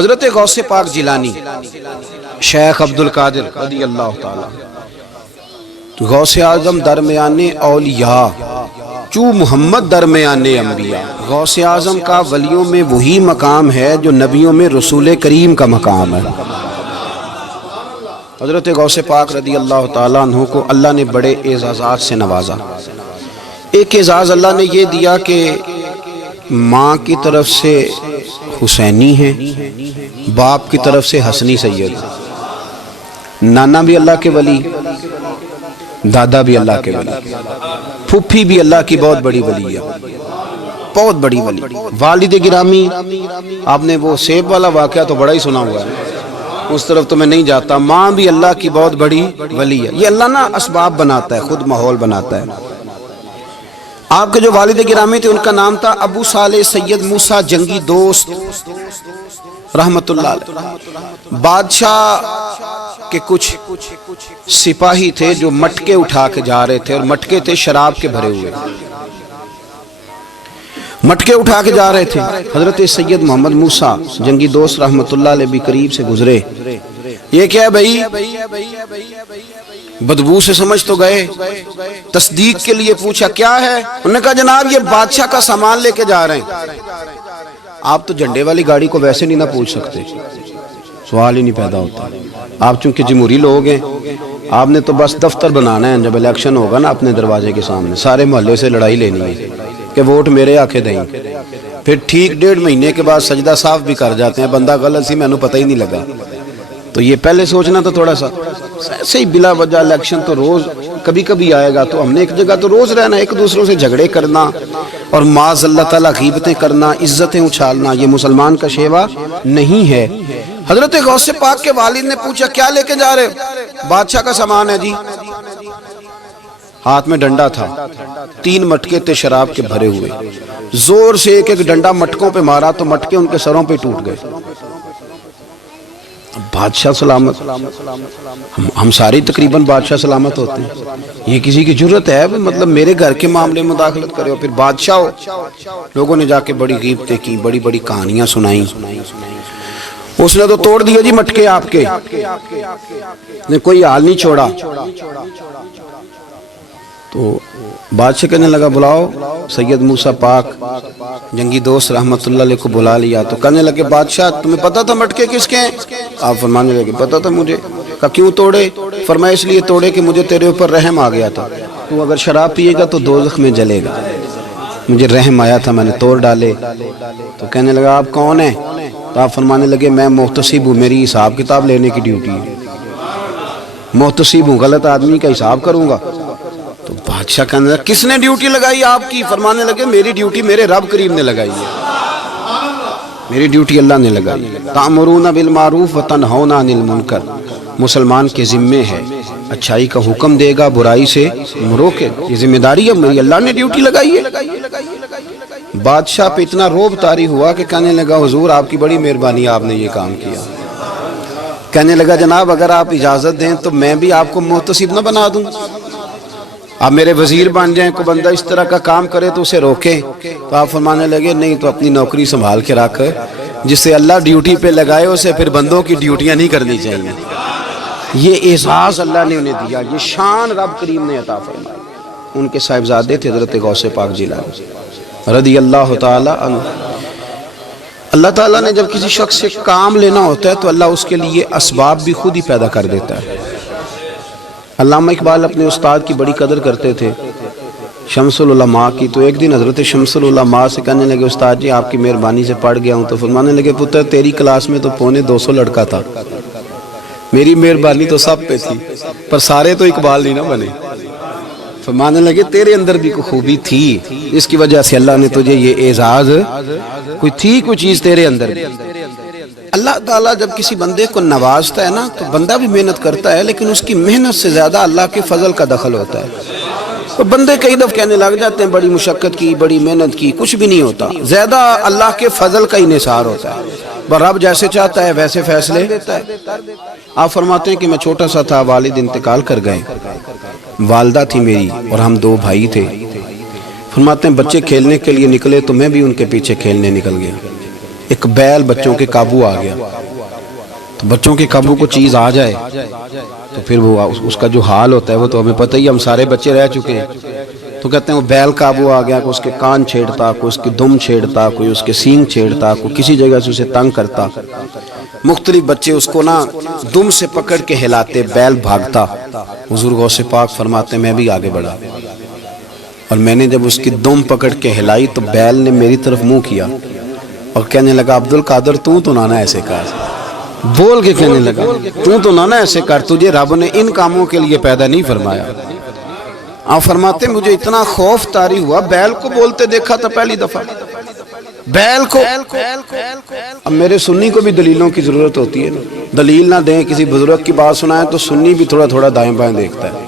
حضرت غوث پاک جیلانی شیخ عبدالقادر رضی اللہ تعالیٰ غوث اعظم درمیان اولیاء چو محمد درمیان انبیاء. غوث اعظم کا ولیوں میں وہی مقام ہے جو نبیوں میں رسول کریم کا مقام ہے. حضرت غوث پاک رضی اللہ تعالیٰ عنہ کو اللہ نے بڑے اعزازات سے نوازا. ایک اعزاز اللہ نے یہ دیا کہ ماں کی طرف سے حسینی ہے، باپ کی طرف سے حسنی سید. نانا بھی اللہ کے ولی، دادا بھی اللہ کے ولی، پھوپھی بھی اللہ کی بہت بڑی ولی ہے، بہت بڑی ولی. والد گرامی، آپ نے وہ سیب والا واقعہ تو بڑا ہی سنا ہوا ہے، اس طرف تو میں نہیں جاتا. ماں بھی اللہ کی بہت بڑی ولی ہے. یہ اللہ نا اسباب بناتا ہے، خود ماحول بناتا ہے. آپ کے جو والد گرامی تھے ان کا نام تھا ابو صالح سید موسیٰ جنگی دوست رحمت اللہ علیہ. بادشاہ کے کچھ سپاہی تھے جو مٹکے اٹھا کے جا رہے تھے، اور مٹکے تھے شراب کے بھرے ہوئے، مٹکے اٹھا کے جا رہے تھے. حضرت سید محمد موسیٰ جنگی دوست رحمت اللہ علیہ بھی قریب سے گزرے. یہ کیا ہے بھائی؟ بدبو سے سمجھ تو گئے. تصدیق کے لیے پوچھا کیا ہے؟ انہوں نے کہا جناب یہ بادشاہ کا سامان لے کے جا رہے ہیں. آپ تو جھنڈے والی گاڑی کو ویسے نہیں نہ پوچھ سکتے، سوال ہی نہیں پیدا ہوتا. آپ چونکہ جمہوری لوگ ہیں، آپ نے تو بس دفتر بنانا ہے. جب الیکشن ہوگا نا اپنے دروازے کے سامنے سارے محلے سے لڑائی لینی ہے کہ ووٹ میرے آکے دیں. پھر ٹھیک 1.5 مہینے کے بعد سجدہ صاف بھی کر جاتے ہیں، بندہ غلط سی میں نے پتہ ہی نہیں لگا. تو یہ پہلے سوچنا تو تھوڑا سا ایسے ہی بلا وجہ الیکشن تو روز کبھی کبھی آئے گا. تو ہم نے ایک جگہ تو روز رہنا، ایک دوسروں سے جھگڑے کرنا اور معاذ اللہ تعالیٰ غیبتیں کرنا، عزتیں اچھالنا، یہ مسلمان کا شیوا نہیں ہے. حضرت غوث پاک کے والد نے پوچھا کیا لے کے جا رہے؟ بادشاہ کا سامان ہے جی. ہاتھ میں ڈنڈا تھا، 3 مٹکے تھے شراب کے بھرے ہوئے. زور سے ایک ایک ڈنڈا مٹکوں پہ مارا تو مٹکے ان کے سروں پہ ٹوٹ گئے. بادشاہ سلامت، ہم ساری تقریباً بادشاہ سلامت ہوتے ہیں. یہ کسی کی جرت ہے مطلب میرے گھر کے معاملے میں مداخلت کرے ہو، پھر بادشاہ ہو. لوگوں نے جا کے بڑی غیبتیں کی، بڑی بڑی کہانیاں سنائیں. اس نے تو توڑ دیا جی مٹکے آپ کے، نے کوئی حال نہیں چھوڑا. تو بادشاہ کہنے لگا بلاؤ سید موسیٰ پاک جنگی دوست رحمت اللہ علیہ کو بلا لیا. تو کہنے لگے بادشاہ تمہیں پتا تھا مٹکے کس کے ہیں؟ آپ فرمانے لگے پتا تھا مجھے. کہا کیوں توڑے؟ فرمایا اس لیے توڑے کہ مجھے تیرے اوپر رحم آ گیا تھا، تو اگر شراب پیے گا تو دوزخ میں جلے گا. مجھے رحم آیا تھا، میں نے توڑ ڈالے. تو کہنے لگا آپ کون ہیں؟ تو آپ فرمانے لگے میں محتسب ہوں، میری حساب کتاب لینے کی ڈیوٹی ہے. محتسب ہوں، غلط آدمی کا حساب کروں گا. تو بادشاہ کہنے لگا کس نے ڈیوٹی لگائی آپ کی؟ فرمانے لگے میری ڈیوٹی میرے رب کریم نے لگائی ہے، میری ڈیوٹی اللہ نے لگائی. تأمرون بالمعروف وتنہون عن المنکر، مسلمان کے ذمے ہے اچھائی کا حکم دے گا، برائی سے روکے. یہ ذمہ داری ہے میری، اللہ نے ڈیوٹی لگائی ہے. بادشاہ پہ اتنا روب طاری ہوا کہ کہنے لگا حضور آپ کی بڑی مہربانی، آپ نے یہ کام کیا. کہنے لگا جناب اگر آپ اجازت دیں تو میں بھی آپ کو محتسب نہ بنا دوں، آپ میرے وزیر بن جائیں. کوئی بندہ اس طرح کا کام کرے تو اسے روکیں. تو آپ فرمانے لگے نہیں، تو اپنی نوکری سنبھال کے رکھ، جسے اللہ ڈیوٹی پہ لگائے اسے پھر بندوں کی ڈیوٹیاں نہیں کرنی چاہیے. یہ اعزاز اللہ نے انہیں دیا، یہ شان رب کریم نے عطا فرمائی. ان کے صاحبزادے تھے حضرت غوث پاک جیلانی رضی اللہ تعالی عنہ. اللہ تعالیٰ نے جب کسی شخص سے کام لینا ہوتا ہے تو اللہ اس کے لیے اسباب بھی خود ہی پیدا کر دیتا ہے. علامہ اقبال اپنے استاد کی بڑی قدر کرتے تھے، شمس العلماء کی. تو ایک دن حضرت شمس العلماء سے کہنے لگے استاد جی آپ کی مہربانی سے پڑھ گیا ہوں. تو فرمانے لگے پتر تیری کلاس میں تو 250 لڑکا تھا، میری مہربانی تو سب پہ تھی، پر سارے تو اقبال نہیں نہ بنے. فرمانے لگے تیرے اندر بھی کوئی خوبی تھی، اس کی وجہ سے اللہ نے تجھے یہ اعزاز، کوئی تھی کوئی چیز تیرے اندر بھی. اللہ تعالیٰ جب کسی بندے کو نوازتا ہے نا تو بندہ بھی محنت کرتا ہے، لیکن اس کی محنت سے زیادہ اللہ کے فضل کا دخل ہوتا ہے. تو بندے کئی دفعہ کہنے لگ جاتے ہیں بڑی مشقت کی، بڑی محنت کی، کچھ بھی نہیں ہوتا. زیادہ اللہ کے فضل کا انحصار ہوتا ہے. رب جیسے چاہتا ہے ویسے فیصلے دیتا ہے. آپ فرماتے ہیں کہ میں چھوٹا سا تھا، والد انتقال کر گئے، والدہ تھی میری اور ہم 2 بھائی تھے. فرماتے ہیں بچے کھیلنے کے لیے نکلے تو میں بھی ان کے پیچھے کھیلنے نکل گیا. ایک بیل بچوں کے قابو آ گیا. تو بچوں کے قابو کو چیز آ جائے تو پھر وہ اس کا جو حال ہوتا ہے وہ تو ہمیں پتہ ہی, ہم سارے بچے رہ چکے ہیں. تو کہتے ہیں وہ بیل قابو آ گیا, کوئی اس کے کان چھیڑتا, کوئی اس کی دم چھیڑتا, کوئی اس کے سینگ چھیڑتا, کوئی کسی جگہ سے اسے تنگ کرتا. مختلف بچے اس کو نا دم سے پکڑ کے ہلاتے, بیل بھاگتا. حضور غوث پاک فرماتے میں بھی آگے بڑھا, اور میں نے جب اس کی دم پکڑ کے ہلائی تو بیل نے میری طرف منہ کیا اور کہنے لگا عبد القادر تو نانا ایسے کر, بول کے کہنے لگا تو نانا ایسے کر, تجھے رب نے ان کاموں کے لیے پیدا نہیں فرمایا. آپ فرماتے مجھے اتنا خوف طاری ہوا, بیل کو بولتے دیکھا تھا پہلی دفعہ, بیل کو. اب میرے سنی کو بھی دلیلوں کی ضرورت ہوتی ہے نا, دلیل نہ دیں, کسی بزرگ کی بات سنائیں تو سنی بھی تھوڑا تھوڑا دائیں بائیں دیکھتا ہے.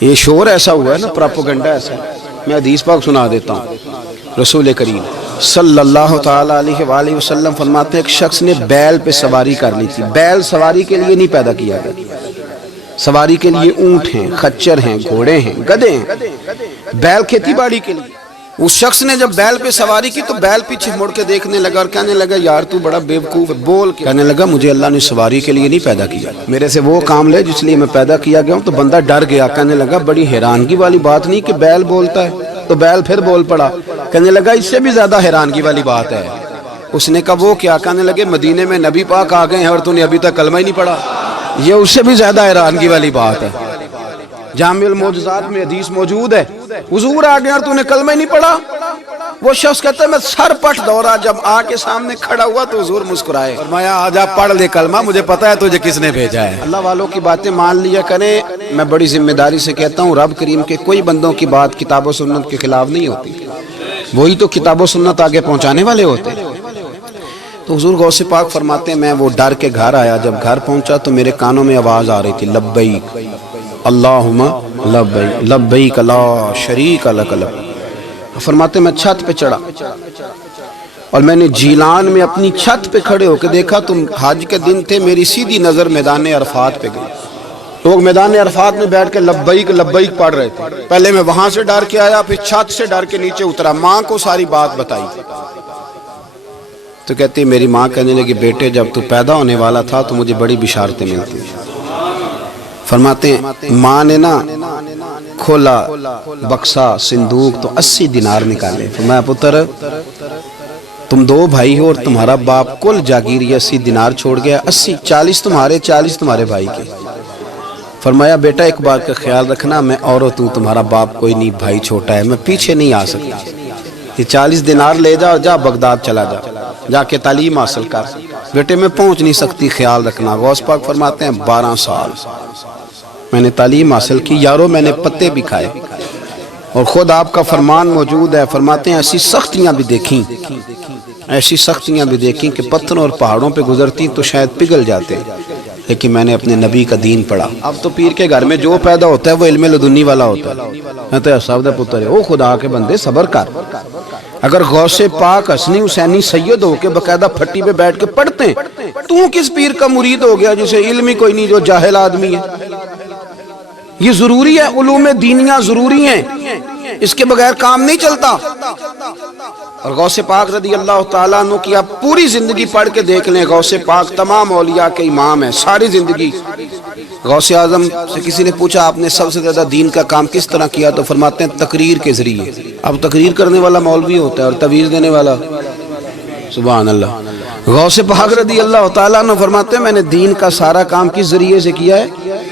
یہ شور ایسا ہوا ہے نا, پراپوگنڈا ایسا ہے. میں حدیث پاک سنا دیتا ہوں. رسول کریم صلی اللہ تعالیٰ علیہ وآلہ وسلم فرماتے ہیں ایک شخص نے بیل پہ سواری کر لی تھی. بیل سواری کے لیے نہیں پیدا کیا گیا, سواری کے لیے اونٹ ہیں, خچر ہیں, گھوڑے ہیں, گدھے ہیں. بیل کھیتی باڑی کے لیے. اس شخص نے جب بیل پہ سواری کی تو بیل پیچھے مڑ کے دیکھنے لگا اور کہنے لگا یار تو بڑا بیوقوف ہے. بول کے کہنے لگا مجھے اللہ نے سواری کے لیے نہیں پیدا کیا, میرے سے وہ کام لے جس لیے میں پیدا کیا گیا ہوں. تو بندہ ڈر گیا, کہنے لگا بڑی حیرانگی والی بات نہیں کہ بیل بولتا ہے. تو بیل پھر بول پڑا, کہنے لگا اس سے بھی زیادہ حیرانگی والی بات ہے. اس نے کہا وہ کیا؟ کہنے لگے مدینے میں نبی پاک آ گئے ہیں اور تو نے ابھی تک کلمہ ہی نہیں پڑھا. یہ اس سے بھی زیادہ حیرانگی والی بات ہے. جامع المعجزات میں حدیث موجود ہے, حضور آ گئے اور تو نے کلمہ ہی نہیں پڑھا. وہ شخص کہتا ہے میں سر پٹ دورا, جب آ کے سامنے کھڑا ہوا تو حضور مسکرائے, فرمایا آجا پڑھ لے کلمہ, مجھے پتا ہے تجھے کس نے بھیجا ہے. اللہ والوں کی باتیں مان لیا کریں. میں بڑی ذمہ داری سے کہتا ہوں رب کریم کے کوئی بندوں کی بات کتاب و سنت کے خلاف نہیں ہوتی, وہی تو کتاب و سنت آگے پہنچانے والے ہوتے. تو حضور غوث پاک فرماتے ہیں میں وہ ڈر کے گھر آیا, جب گھر پہنچا تو میرے کانوں میں آواز آ رہی تھی لبیک اللہم لبیک لبیک لا شریک لک لبیک. فرماتے میں چھت پہ چڑھا اور میں نے جیلان میں اپنی چھت پہ کھڑے ہو کے دیکھا تو حج کے دن تھے, میری سیدھی نظر میدان عرفات پہ گئی. لوگ میدان عرفات میں بیٹھ کے لبیک لبیک پڑھ رہے تھے. پہلے میں وہاں سے ڈر کے آیا, پھر چھت سے ڈر کے نیچے اترا, ماں کو ساری بات بتائی. تو کہتی میری ماں کہنے لگی بیٹے جب تو پیدا ہونے والا تھا تو مجھے بڑی بشارتیں ملتی. فرماتے ہیں ماں نے نا کھولا بکسا صندوق تو 80 دینار نکالے. فرمایا پتر تم 2 بھائی ہو اور تمہارا باپ کل جاگیری 80 دینار چھوڑ گیا, 80 40 تمہارے 40 تمہارے بھائی کے. فرمایا بیٹا ایک بات کا خیال رکھنا, میں اور تمہارا باپ کوئی نہیں, بھائی چھوٹا ہے, میں پیچھے نہیں آ سکتا. یہ 40 دینار لے جا اور جا بغداد چلا جا, جا کے تعلیم حاصل کر. بیٹے میں پہنچ نہیں سکتی, خیال رکھنا. غوث پاک فرماتے ہیں 12 سال میں نے تعلیم حاصل کی یارو, میں نے پتے بھی کھائے اور خود آپ کا فرمان موجود ہے. فرماتے ہیں ایسی سختیاں بھی دیکھیں, ایسی سختیاں بھی دیکھیں کہ پتھروں اور پہاڑوں پہ گزرتی تو شاید پگھل جاتے, لیکن میں نے اپنے نبی کا دین پڑھا. اب تو پیر کے گھر میں جو پیدا ہوتا ہے وہ علم لدنی والا ہوتا ہے. تو صاحب دا پتر ہے, او خدا کے بندے صبر کر. اگر غوث پاک حسنی حسینی سید ہو کے باقاعدہ پھٹی پہ بیٹھ کے پڑھتے ہیں, تو کس پیر کا مرید ہو گیا جسے علم ہی کوئی نہیں, جو جاہل آدمی ہے. یہ ضروری ہے, علوم دینیاں ضروری ہیں, اس کے بغیر کام نہیں چلتا. اور غوث پاک رضی اللہ تعالیٰ عنہ کی آپ پوری زندگی پڑھ کے دیکھ لیں. غوث پاک تمام اولیاء کے امام ہیں, ساری زندگی. غوث اعظم سے کسی نے پوچھا آپ نے سب سے زیادہ دین کا کام کس طرح کیا, تو فرماتے ہیں تقریر کے ذریعے. اب تقریر کرنے والا مولوی ہوتا ہے اور تویز دینے والا, سبحان اللہ. غوث پاک رضی اللہ تعالیٰ عنہ فرماتے ہیں میں نے دین کا سارا کام کس ذریعے سے کیا ہے.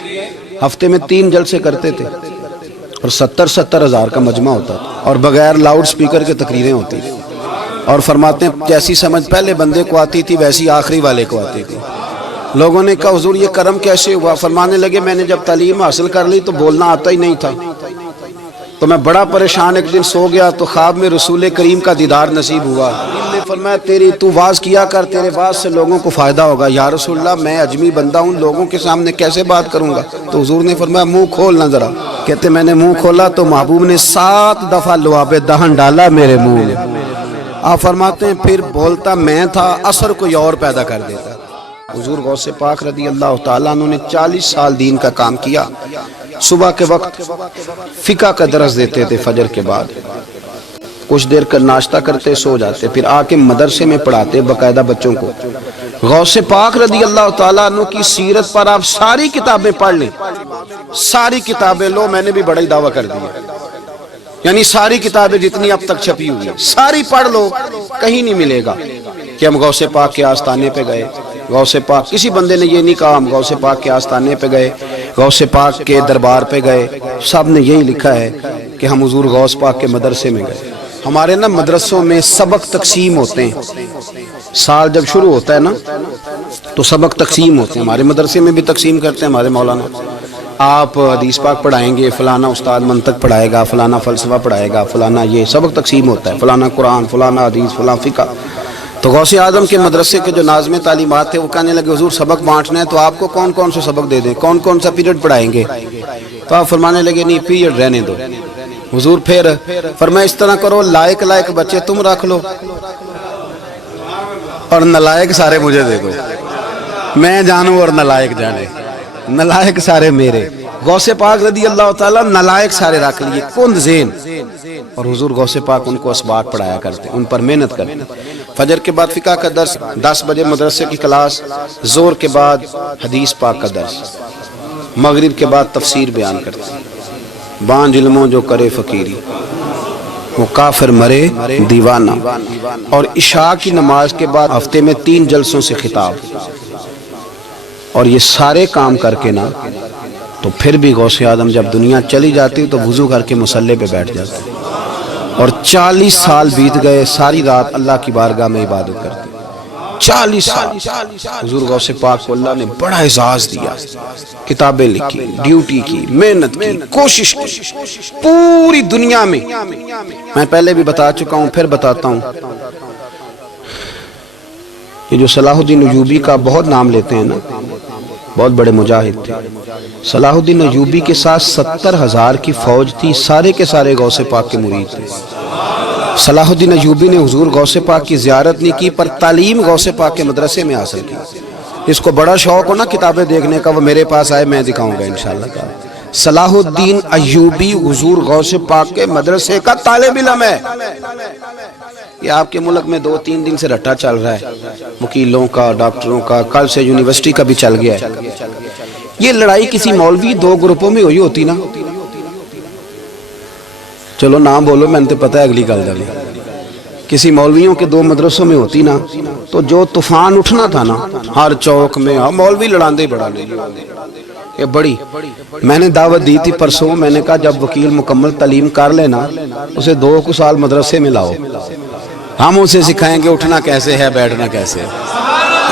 ہفتے میں 3 جلسے کرتے تھے اور 70 ہزار کا مجمع ہوتا تھا اور بغیر لاؤڈ سپیکر کے تقریریں ہوتی تھی. اور فرماتے ہیں جیسی سمجھ پہلے بندے کو آتی تھی ویسی آخری والے کو آتی تھی. لوگوں نے کہا حضور یہ کرم کیسے ہوا؟ فرمانے لگے میں نے جب تعلیم حاصل کر لی تو بولنا آتا ہی نہیں تھا, تو میں بڑا پریشان, ایک دن سو گیا تو خواب میں رسول کریم کا دیدار نصیب ہوا. نے فرمایا تو واز کیا کر, تیرے واز سے لوگوں کو فائدہ ہوگا. یا رسول اللہ میں اجمی بندہ ہوں, لوگوں کے سامنے کیسے بات کروں گا؟ تو حضور نے فرمایا منہ کھولنا ذرا. کہتے میں نے منہ کھولا تو محبوب نے 7 دفعہ لعاب دہن ڈالا میرے منہ میں. آپ فرماتے ہیں پھر بولتا میں تھا, اثر کوئی اور پیدا کر دیتا. حضور غوث پاک رضی اللہ تعالیٰ عنہ نے 40 سال دین کا کام کیا. صبح کے وقت فقہ کا درس دیتے تھے فجر کے بعد. کچھ دیر کر ناشتہ کرتے سو جاتے، پھر آ کے مدرسے میں پڑھاتے باقاعدہ بچوں کو۔ غوث پاک رضی اللہ تعالیٰ عنہ کی سیرت پر آپ ساری کتابیں پڑھ لیں، ساری کتابیں لو، میں نے بھی بڑا ہی دعویٰ کر دیا، یعنی ساری کتابیں جتنی اب تک چھپی ہوئی ہیں ساری پڑھ لو، کہیں نہیں ملے گا کہ ہم غوث پاک کے آستانے پہ گئے۔ غوث پاک کسی بندے نے یہ نہیں کہا ہم غوث پاک کے آستانے پہ گئے، غوث پاک کے دربار پہ گئے، سب نے یہی لکھا ہے کہ ہم حضور غوث پاک کے مدرسے میں گئے۔ ہمارے نا مدرسوں میں سبق تقسیم ہوتے ہیں، سال جب شروع ہوتا ہے نا تو سبق تقسیم ہوتے ہیں، ہمارے مدرسے میں بھی تقسیم کرتے ہیں ہمارے مولانا۔ آپ حدیث پاک پڑھائیں گے، فلانا استاد منطق پڑھائے گا، فلانا فلسفہ پڑھائے گا، فلانا یہ سبق تقسیم ہوتا ہے، فلانا قرآن، فلانا حدیث، فلاں فقہ۔ تو غوث اعظم کے مدرسے کے جو ناظم تعلیمات تھے وہ کہنے لگے حضور سبق بانٹنا ہے تو آپ کو کون کون سے سبق دے دیں، کون کون سا پیریڈ پڑھائیں گے؟ تو آپ فرمانے لگے نہیں پیریڈ رہنے دو۔ حضور پھر فرمایا اس طرح کرو، لائق لائق بچے تم رکھ لو اور نالائق سارے مجھے دے دو، میں جانوں اور نالائق جانے، نالائق سارے میرے۔ غوث پاک رضی اللہ تعالیٰ نالائق سارے رکھ لیے، کند ذہن، اور حضور غوث پاک ان کو اسباق پڑھایا کرتے، ان پر محنت کرتے۔ فجر کے بعد فقہ کا درس، 10 بجے مدرسے کی کلاس، زور کے بعد حدیث پاک کا درس، مغرب کے بعد تفسیر بیان کرتے۔ بانج علموں جو کرے فقیری وہ کافر مرے دیوانہ، اور عشاء کی نماز کے بعد ہفتے میں 3 جلسوں سے خطاب، اور یہ سارے کام کر کے نا تو پھر بھی غوث اعظم جب دنیا چلی جاتی تو وضو کر کے مصلی پہ بیٹھ جاتے، اور 40 سال بیت گئے، ساری رات اللہ کی بارگاہ میں عبادت کرتے، 40 سال۔ حضور غوث پاک کو اللہ نے بڑا اعزاز دیا، کتابیں لکھی، ڈیوٹی کی، محنت کی، کوشش کی پوری دنیا میں۔ میں پہلے بھی بتا چکا ہوں پھر بتاتا ہوں، یہ جو صلاح الدین ایوبی کا بہت نام لیتے ہیں نا، بہت بڑے مجاہد تھے۔ صلاح الدین ایوبی کے ساتھ 70,000 کی فوج تھی، سارے کے سارے غوث پاک کے مرید تھے۔ صلاح الدین ایوبی نے حضور غوث پاک کی زیارت نہیں کی پر تعلیم غوث پاک کے مدرسے میں حاصل کی۔ اس کو بڑا شوق ہو نا کتابیں دیکھنے کا، وہ میرے پاس آئے، میں دکھاؤں گا انشاءاللہ تعالی۔ صلاح الدین ایوبی حضور غوث پاک کے مدرسے کا طالب علم ہے۔ یہ آپ کے ملک میں 2-3 دن سے رٹا چل رہا ہے، وکیلوں کا، ڈاکٹروں کا، کل سے یونیورسٹی کا بھی چل گیا ہے۔ یہ لڑائی کسی مولوی 2 گروپوں میں ہوئی ہوتی نا، چلو نام بولو، میں نے پتہ ہے اگلی گل دلی، کسی مولویوں کے 2 مدرسوں میں ہوتی نا تو جو طوفان اٹھنا تھا نا ہر چوک میں، مولوی لڑاندے بڑا نہیں یہ بڑی۔ میں نے دعوت دی تھی پرسوں، میں نے کہا جب وکیل مکمل تعلیم کر لینا اسے 2 سال مدرسے میں لاؤ، ہم اسے سکھائیں گے اٹھنا کیسے ہے، بیٹھنا کیسے ہے،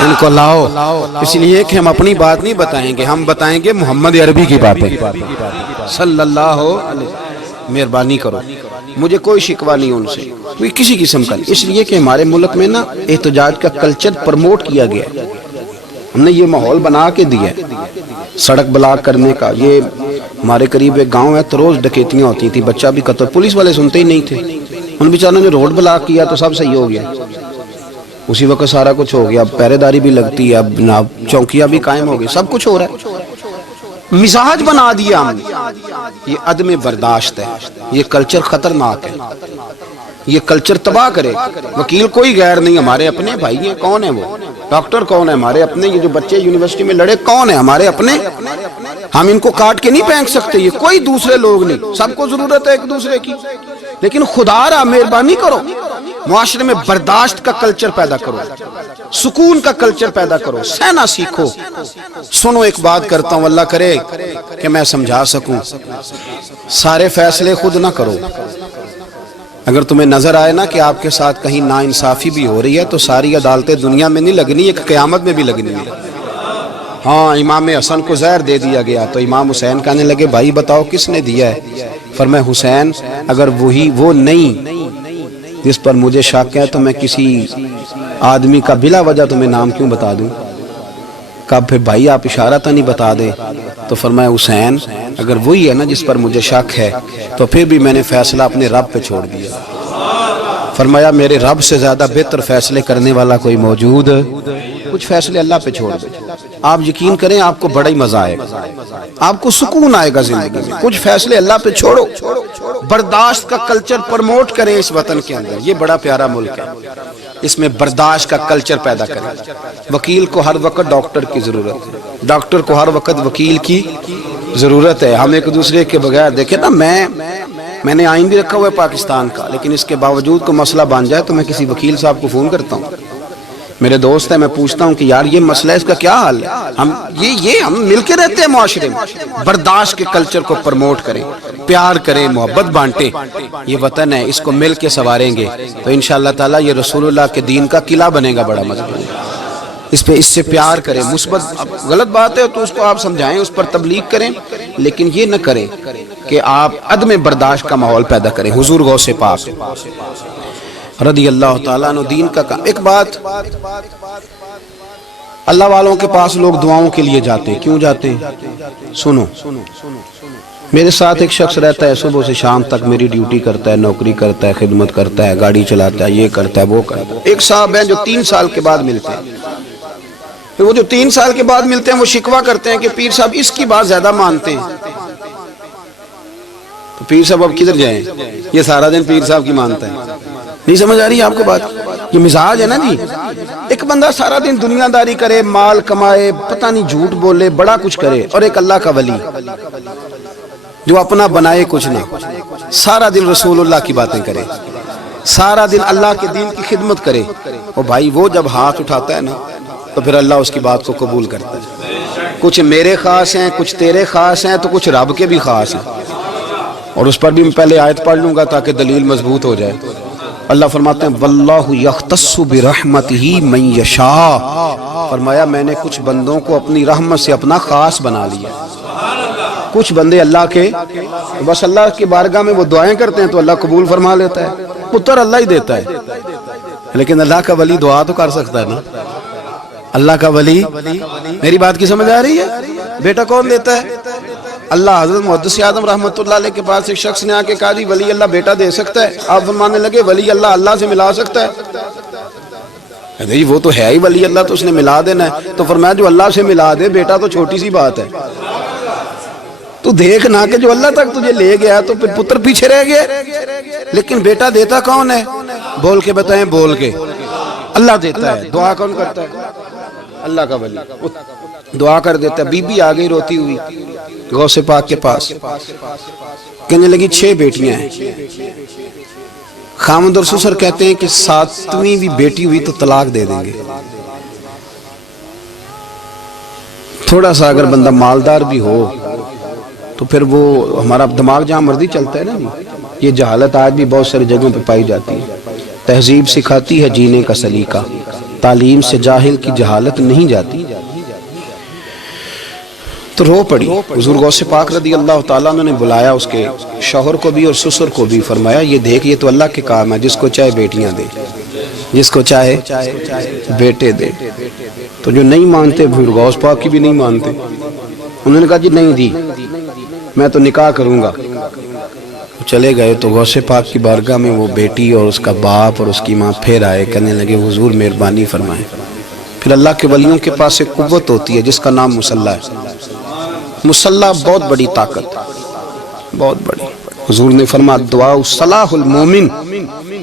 ان کو لاؤ، اس لیے کہ ہم اپنی بات نہیں بتائیں گے، ہم بتائیں گے محمد عربی کی باتیں صلی اللہ علیہ۔ مہربانی کرو، مجھے کوئی شکوہ نہیں ان سے، کوئی کسی قسم کا نہیں، اس لیے کہ ہمارے ملک میں نا احتجاج کا کلچر پرموٹ کیا گیا ہے، ہم نے یہ ماحول بنا کے دیا ہے سڑک بلاک کرنے کا۔ یہ ہمارے قریب ایک گاؤں ہے تو روز ڈکیتیاں ہوتی تھی، بچہ بھی قتل، پولیس والے سنتے ہی نہیں تھے، ان بیچاروں نے روڈ بلاک کیا تو سب صحیح ہو گیا، اسی وقت سارا کچھ ہو گیا، اب پہرے داری بھی لگتی ہے، اب چوکیاں بھی قائم ہو گئی، سب کچھ ہو رہا ہے۔ مزاج بنا دیا ہم نے، یہ عدم برداشت ہے، یہ کلچر خطرناک ہے، یہ کلچر تباہ کرے۔ وکیل کوئی غیر نہیں، ہمارے اپنے بھائی ہیں، کون ہیں وہ؟ ڈاکٹر کون ہے؟ ہمارے اپنے۔ یہ جو بچے یونیورسٹی میں لڑے کون ہیں؟ ہمارے اپنے۔ ہم ان کو کاٹ کے نہیں پھینک سکتے، یہ کوئی دوسرے لوگ نہیں، سب کو ضرورت ہے ایک دوسرے کی، لیکن خدا را مہربانی کرو معاشرے میں برداشت کا کلچر پیدا کرو، سکون کا کلچر پیدا کرو، سہنا سیکھو۔ سنو ایک بات کرتا ہوں، اللہ کرے کہ میں سمجھا سکوں، سارے فیصلے خود نہ کرو۔ اگر تمہیں نظر آئے نا کہ آپ کے ساتھ کہیں ناانصافی بھی ہو رہی ہے تو ساری عدالتیں دنیا میں نہیں لگنی، ایک قیامت میں بھی لگنی ہے۔ ہاں امام حسن کو زہر دے دیا گیا تو امام حسین کہنے لگے بھائی بتاؤ کس نے دیا ہے؟ فرمایا حسین اگر وہی وہ نہیں جس پر مجھے شک ہے تو میں کسی آدمی کا بلا وجہ تمہیں نام کیوں بتا دوں؟ کہا پھر بھائی آپ اشارہ تو نہیں بتا دیں؟ تو فرمایا حسین اگر وہی ہے نا جس پر مجھے شک ہے تو پھر بھی میں نے فیصلہ اپنے رب پہ چھوڑ دیا۔ فرمایا میرے رب سے زیادہ بہتر فیصلے کرنے والا کوئی موجود؟ کچھ فیصلے اللہ پہ چھوڑ دیں، آپ یقین کریں آپ کو بڑا ہی مزہ آئے گا، آپ کو سکون آئے گا زندگی میں۔ کچھ فیصلے اللہ پہ چھوڑو، برداشت کا کلچر پروموٹ کریں اس وطن کے اندر. یہ بڑا پیارا ملک ہے, اس میں برداشت کا کلچر پیدا کریں. وکیل کو ہر وقت ڈاکٹر کی ضرورت ہے, ڈاکٹر کو ہر وقت وکیل کی ضرورت ہے. ہم ایک دوسرے کے بغیر دیکھیں نا, میں نے آئین بھی رکھا ہوا ہے پاکستان کا, لیکن اس کے باوجود کوئی مسئلہ بن جائے تو میں کسی وکیل صاحب کو فون کرتا ہوں, میرے دوست ہے, میں پوچھتا ہوں کہ یار یہ مسئلہ ہے, اس کا کیا حل ہے. ہم مل کے رہتے ہیں معاشرے میں. برداشت کے کلچر کو پروموٹ کریں, پیار کریں, محبت بانٹیں. یہ وطن ہے, اس کو مل کے سنواریں گے تو انشاءاللہ تعالی یہ رسول اللہ کے دین کا قلعہ بنے گا بڑا مضبوط. اس سے پیار کریں, مثبت. غلط بات ہے تو اس کو آپ سمجھائیں, اس پر تبلیغ کریں, لیکن یہ نہ کریں کہ آپ عدم برداشت کا ماحول پیدا کریں. حضور غوث پاک رضی اللہ تعالیٰ عنہ دین کا کام. ایک بات, اللہ والوں کے پاس لوگ دعاؤں کے لیے جاتے ہیں. کیوں جاتے ہیں؟ سنو, میرے ساتھ ایک شخص رہتا ہے, صبح سے شام تک میری ڈیوٹی کرتا ہے, نوکری کرتا ہے, خدمت کرتا ہے, گاڑی چلاتا ہے, یہ کرتا ہے, وہ کرتا ہے. ایک صاحب ہیں جو 3 سال کے بعد ملتے ہیں. پھر وہ جو 3 سال کے بعد ملتے ہیں وہ شکوہ کرتے ہیں کہ پیر صاحب اس کی بات زیادہ مانتے ہیں. تو پیر صاحب اب کدھر جائیں, یہ سارا دن پیر صاحب کی مانتا ہے. نہیں سمجھ آ رہی ہے آپ کو بات؟ یہ مزاج ہے نا جی. ایک بندہ سارا دن دنیا داری کرے, مال کمائے, پتہ نہیں جھوٹ بولے, بڑا کچھ کرے, اور ایک اللہ کا ولی جو اپنا بنائے کچھ نہ, سارا دن رسول اللہ کی باتیں کرے, سارا دن اللہ کے دین کی خدمت کرے. اور بھائی وہ جب ہاتھ اٹھاتا ہے نا تو پھر اللہ اس کی بات کو قبول کرتا ہے. کچھ میرے خاص ہیں, کچھ تیرے خاص ہیں, تو کچھ رب کے بھی خاص ہیں. اور اس پر بھی میں پہلے آیت پڑھ لوں گا تاکہ دلیل مضبوط ہو جائے. اللہ فرماتے ہیں واللہ یختص برحمتہ من یشاء, فرمایا میں نے کچھ بندوں کو اپنی رحمت سے اپنا خاص بنا لیا. کچھ بندے اللہ کے بس اللہ کی بارگاہ میں وہ دعائیں کرتے ہیں تو اللہ قبول فرما لیتا ہے. پتر اللہ ہی دیتا ہے, لیکن اللہ کا ولی دعا تو کر سکتا ہے نا. اللہ کا ولی, میری بات کی سمجھ آ رہی ہے؟ بیٹا کون دیتا ہے؟ اللہ. حضرت محدث اعظم رحمۃ اللہ علیہ کے پاس ایک شخص نے آ کے کہا جی ولی اللہ بیٹا دے سکتا ہے؟ آپ فرمانے لگے ولی اللہ اللہ سے ملا سکتا ہے؟ جی وہ تو ہے ہی ولی اللہ, تو اس نے ملا دینا ہے. تو فرمایا جو اللہ سے ملا دے بیٹا تو چھوٹی سی بات ہے. تو دیکھ نہ کہ جو اللہ تک تجھے لے گیا تو پھر پتر پیچھے رہ گیا. لیکن بیٹا دیتا کون ہے؟ بول کے بتائیں, بول کے. اللہ دیتا ہے. دعا کون کرتا ہے؟ اللہ کا ولی دعا کر دیتا ہے. بی بی آ گئی روتی ہوئی غوث پاک کے پاس, کہنے لگی 6 بیٹیاں ہیں. خامد اور سسر کہتے ہیں کہ 7ویں بھی بیٹی ہوئی تو طلاق دے دیں گے. تھوڑا سا اگر بندہ مالدار بھی ہو تو پھر وہ ہمارا دماغ جہاں مرضی چلتا ہے نا. یہ جہالت آج بھی بہت ساری جگہوں پہ پائی جاتی ہے. تہذیب سکھاتی ہے جینے کا سلیقہ, تعلیم سے جاہل کی جہالت نہیں جاتی. تو رو پڑی. حضور غوث پاک رضی اللہ تعالیٰ عنہ نے بلایا اس کے شوہر کو بھی اور سسر کو بھی. فرمایا یہ دیکھ, یہ تو اللہ کے کام ہے, جس کو چاہے بیٹیاں دے, جس کو چاہے بیٹے دے. تو جو نہیں مانتے پھر غوث پاک کی بھی نہیں مانتے. انہوں نے کہا جی نہیں دی, میں تو نکاح کروں گا. چلے گئے تو غوث پاک کی بارگاہ میں وہ بیٹی اور اس کا باپ اور اس کی ماں پھر آئے, کہنے لگے حضور مہربانی فرمائیں. پھر اللہ کے ولیوں کے پاس ایک قوت ہوتی ہے جس کا نام مصلح ہے. مصلح بہت بڑی طاقت, بہت بڑی. حضور نے فرمایا دعا صلاح المومن,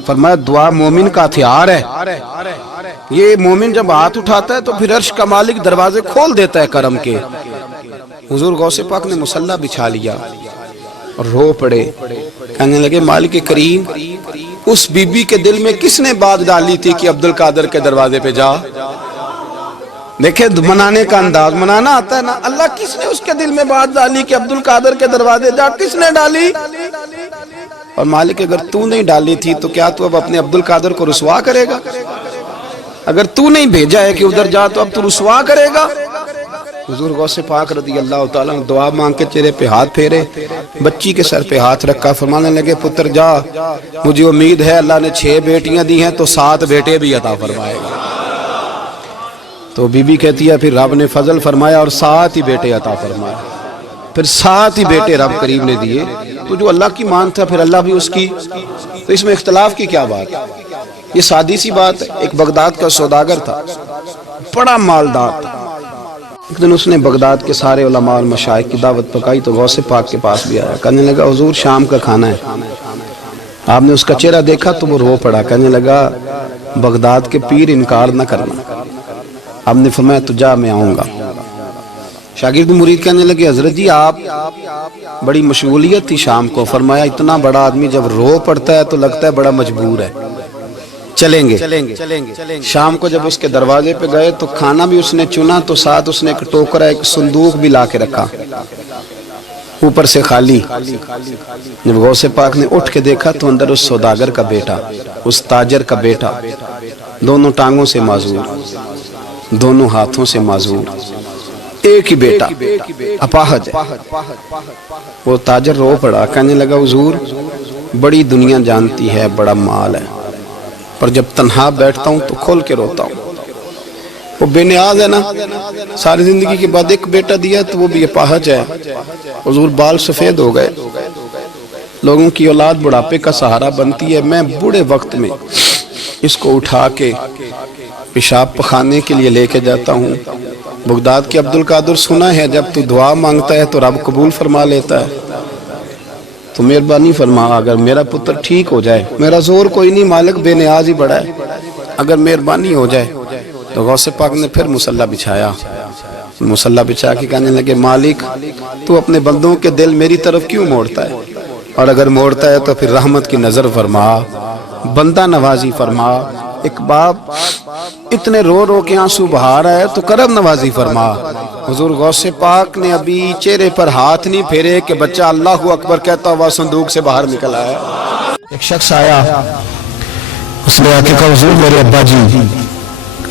فرمایا دعا مومن کا ہتھیار ہے. یہ مومن جب ہاتھ اٹھاتا ہے تو پھر عرش کا مالک دروازے کھول دیتا ہے کرم کے. حضور غوث پاک نے مصلح بچھا لیا اور رو پڑے, کہنے لگے مالک کریم اس بی بی کے دل میں کس نے بات ڈالی تھی کہ عبد القادر کے دروازے پہ جا. دیکھیں منانے کا انداز, منانا آتا ہے نا. اللہ کس نے اس کے دل میں بات ڈالی کہ عبد القادر کے دروازے جا, کس نے ڈالی؟ اور مالک اگر تو نہیں ڈالی تھی تو کیا تو اب اپنے عبد القادر کو رسوا کرے گا؟ اگر تو نہیں بھیجا ہے کہ ادھر جا تو اب تو رسوا کرے گا؟ حضور غوث پاک رضی اللہ تعالیٰ دعا مانگ کے چہرے پہ ہاتھ پھیرے, بچی کے سر پہ ہاتھ رکھا, فرمانے لگے پتر جا, مجھے امید ہے اللہ نے 6 بیٹیاں دی ہیں تو 7 بیٹے بھی عطا فرمائے گا. تو بی بی کہتی ہے پھر رب نے فضل فرمایا اور 7 ہی بیٹے عطا فرمائے. پھر 7 ہی بیٹے رب کریم نے دیے. تو جو اللہ کی مان تھا پھر اللہ بھی اس کی. تو اس میں اختلاف کی کیا بات؟ یہ سادی سی بات ہے. ایک بغداد کا سوداگر تھا, بڑا مالدار تھا. ایک دن اس نے بغداد کے سارے علماء اور مشائخ کی دعوت پکائی تو غوث پاک کے پاس بھی آیا, کہنے لگا حضور شام کا کھانا ہے. آپ نے اس کا چہرہ دیکھا تو وہ رو پڑا، کہنے لگا بغداد کے پیر انکار نہ کرنا۔ آپ نے فرمایا تو جا میں آؤں گا۔ شاگرد مرید کہنے لگے حضرت جی آپ بڑی مشغولیت تھی شام کو، فرمایا اتنا بڑا آدمی جب رو پڑتا ہے تو لگتا ہے بڑا مجبور ہے، چلیں گے۔ شام کو جب اس کے دروازے پہ گئے تو کھانا بھی اس نے چنا، تو ساتھ اس نے ایک ٹوکرا ایک صندوق بھی لا کے رکھا، اوپر سے خالی۔ جب غوث پاک نے اٹھ کے دیکھا تو اندر اس سوداگر کا بیٹا، اس تاجر کا بیٹا، دونوں ٹانگوں سے معذور، دونوں ہاتھوں سے معذور، ایک ہی بیٹا اپاہج ہے۔ وہ تاجر رو پڑا، کہنے لگا حضور بڑی دنیا جانتی ہے، بڑا مال ہے، پر جب تنہا بیٹھتا ہوں تو کھول کے روتا ہوں۔ وہ بے نیاز ہے نا، ساری زندگی کے بعد ایک بیٹا دیا تو وہ بھی اپاہج ہے۔ حضور بال سفید ہو گئے، لوگوں کی اولاد بڑھاپے کا سہارا بنتی ہے، میں بوڑھے وقت میں اس کو اٹھا کے پیشاب پخانے کے لیے لے کے جاتا ہوں۔ بغداد کے عبد القادر سنا ہے جب تو دعا مانگتا ہے تو رب قبول فرما لیتا ہے، تو مہربانی فرما اگر میرا پتر ٹھیک ہو جائے، میرا زور کوئی نہیں، مالک بے نیاز ہی بڑا ہے، اگر مہربانی ہو جائے۔ تو غوث پاک نے پھر مصلی بچھایا، مصلی بچھا کے کہنے لگے مالک تو اپنے بندوں کے دل میری طرف کیوں موڑتا ہے، اور اگر موڑتا ہے تو پھر رحمت کی نظر فرما، بندہ نوازی فرما۔ ایک باپ اتنے رو رو کے آنسو بہا رہا ہے تو کرم نوازی فرما۔ حضور غوث پاک نے ابھی چہرے پر ہاتھ نہیں پھیرے کہ بچہ اللہ اکبر کہتا ہوا صندوق سے باہر نکل آیا۔ ایک شخص آیا، اس نے آ کے کہا حضور میرے ابا جی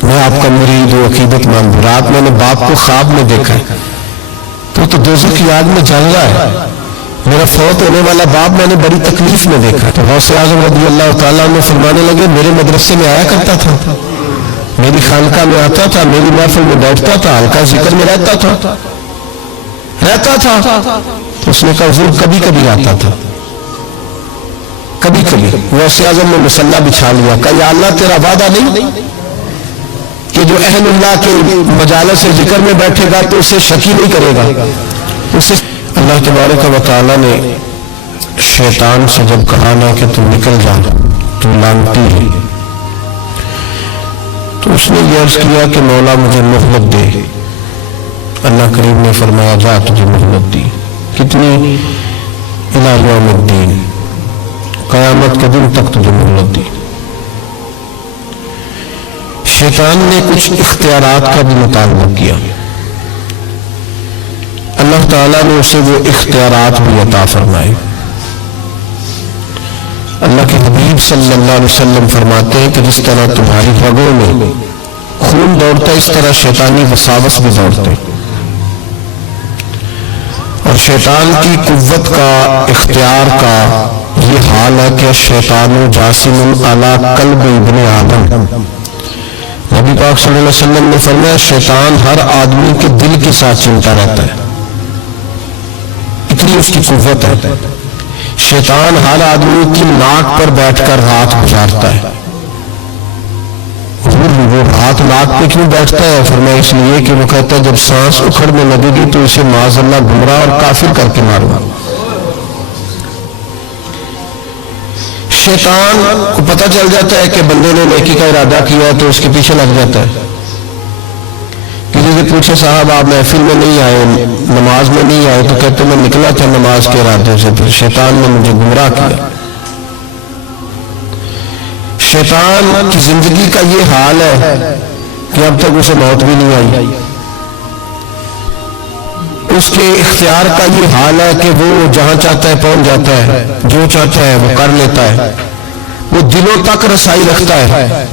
میں آپ کا مرید ہوں، عقیدت مند ہوں، رات میں نے باپ کو خواب میں دیکھا ہے تو دوزخ کی آگ میں جل رہا ہے، میرا فوت ہونے والا باپ میں نے بڑی تکلیف میں دیکھا۔ تو غوث اعظم رضی اللہ تعالیٰ عنہ فرمانے لگے میرے مدرسے میں آیا کرتا تھا، میری خانقاہ میں آتا تھا، میری محفل میں بیٹھتا تھا، حلقہ ذکر میں رہتا تھا۔ تو اس نے کہا حضور کبھی کبھی آتا تھا، کبھی کبھی۔ غوث اعظم نے مصلی بچھا لیا، کہا یا اللہ تیرا وعدہ نہیں کہ جو اہل اللہ کے مجالس ذکر میں بیٹھے گا تو اسے شکی نہیں کرے گا، اسے اللہ تبارک و تعالیٰ نے شیطان سے جب کہا نا کہ تو نکل جا تو لانتی ہے، تو اس نے یہ عرض کیا کہ مولا مجھے مہلت دے۔ اللہ کریم نے فرمایا جا تجھے مہلت دی، کتنی؟ الی یوم الدین، قیامت کے دن تک تجھے مہلت دی۔ شیطان نے کچھ اختیارات کا بھی مطالبہ کیا، اللہ تعالیٰ نے اسے وہ اختیارات بھی عطا فرمائے۔ اللہ کے حبیب صلی اللہ علیہ وسلم فرماتے ہیں کہ جس طرح تمہاری رگوں میں خون دوڑتا ہے اس طرح شیطانی وساوس بھی دوڑتے، اور شیطان کی قوت کا، اختیار کا یہ حال ہے کہ شیطان جاسم علی قلب ابن آدم۔ نبی پاک صلی اللہ علیہ وسلم نے فرمایا شیطان ہر آدمی کے دل کے ساتھ چلتا رہتا ہے، اتنی اس کی قوت ہے۔ شیطان ہر آدمی کی ناک پر بیٹھ کر رات گزارتا ہے۔ وہ رات ناک پہ کیوں بیٹھتا ہے؟ فرمایا اس لیے کہ وہ کہتا ہے جب سانس اکھڑنے لگے گی تو اسے معاذ اللہ گمراہ اور کافر کر کے ماروں۔ شیطان کو پتہ چل جاتا ہے کہ بندے نے نیکی کا ارادہ کیا ہے تو اس کے پیچھے لگ جاتا ہے۔ کسی سے پوچھے صاحب آپ محفل میں نہیں آئے، نماز میں نہیں آئے، تو کہتے میں نکلا تھا نماز کے ارادے سے، پھر شیطان نے مجھے گمراہ کیا۔ شیطان کی زندگی کا یہ حال ہے کہ اب تک اسے موت بھی نہیں آئی، اس کے اختیار کا یہ حال ہے کہ وہ جہاں چاہتا ہے پہنچ جاتا ہے، جو چاہتا ہے وہ کر لیتا ہے، وہ دلوں تک رسائی رکھتا ہے۔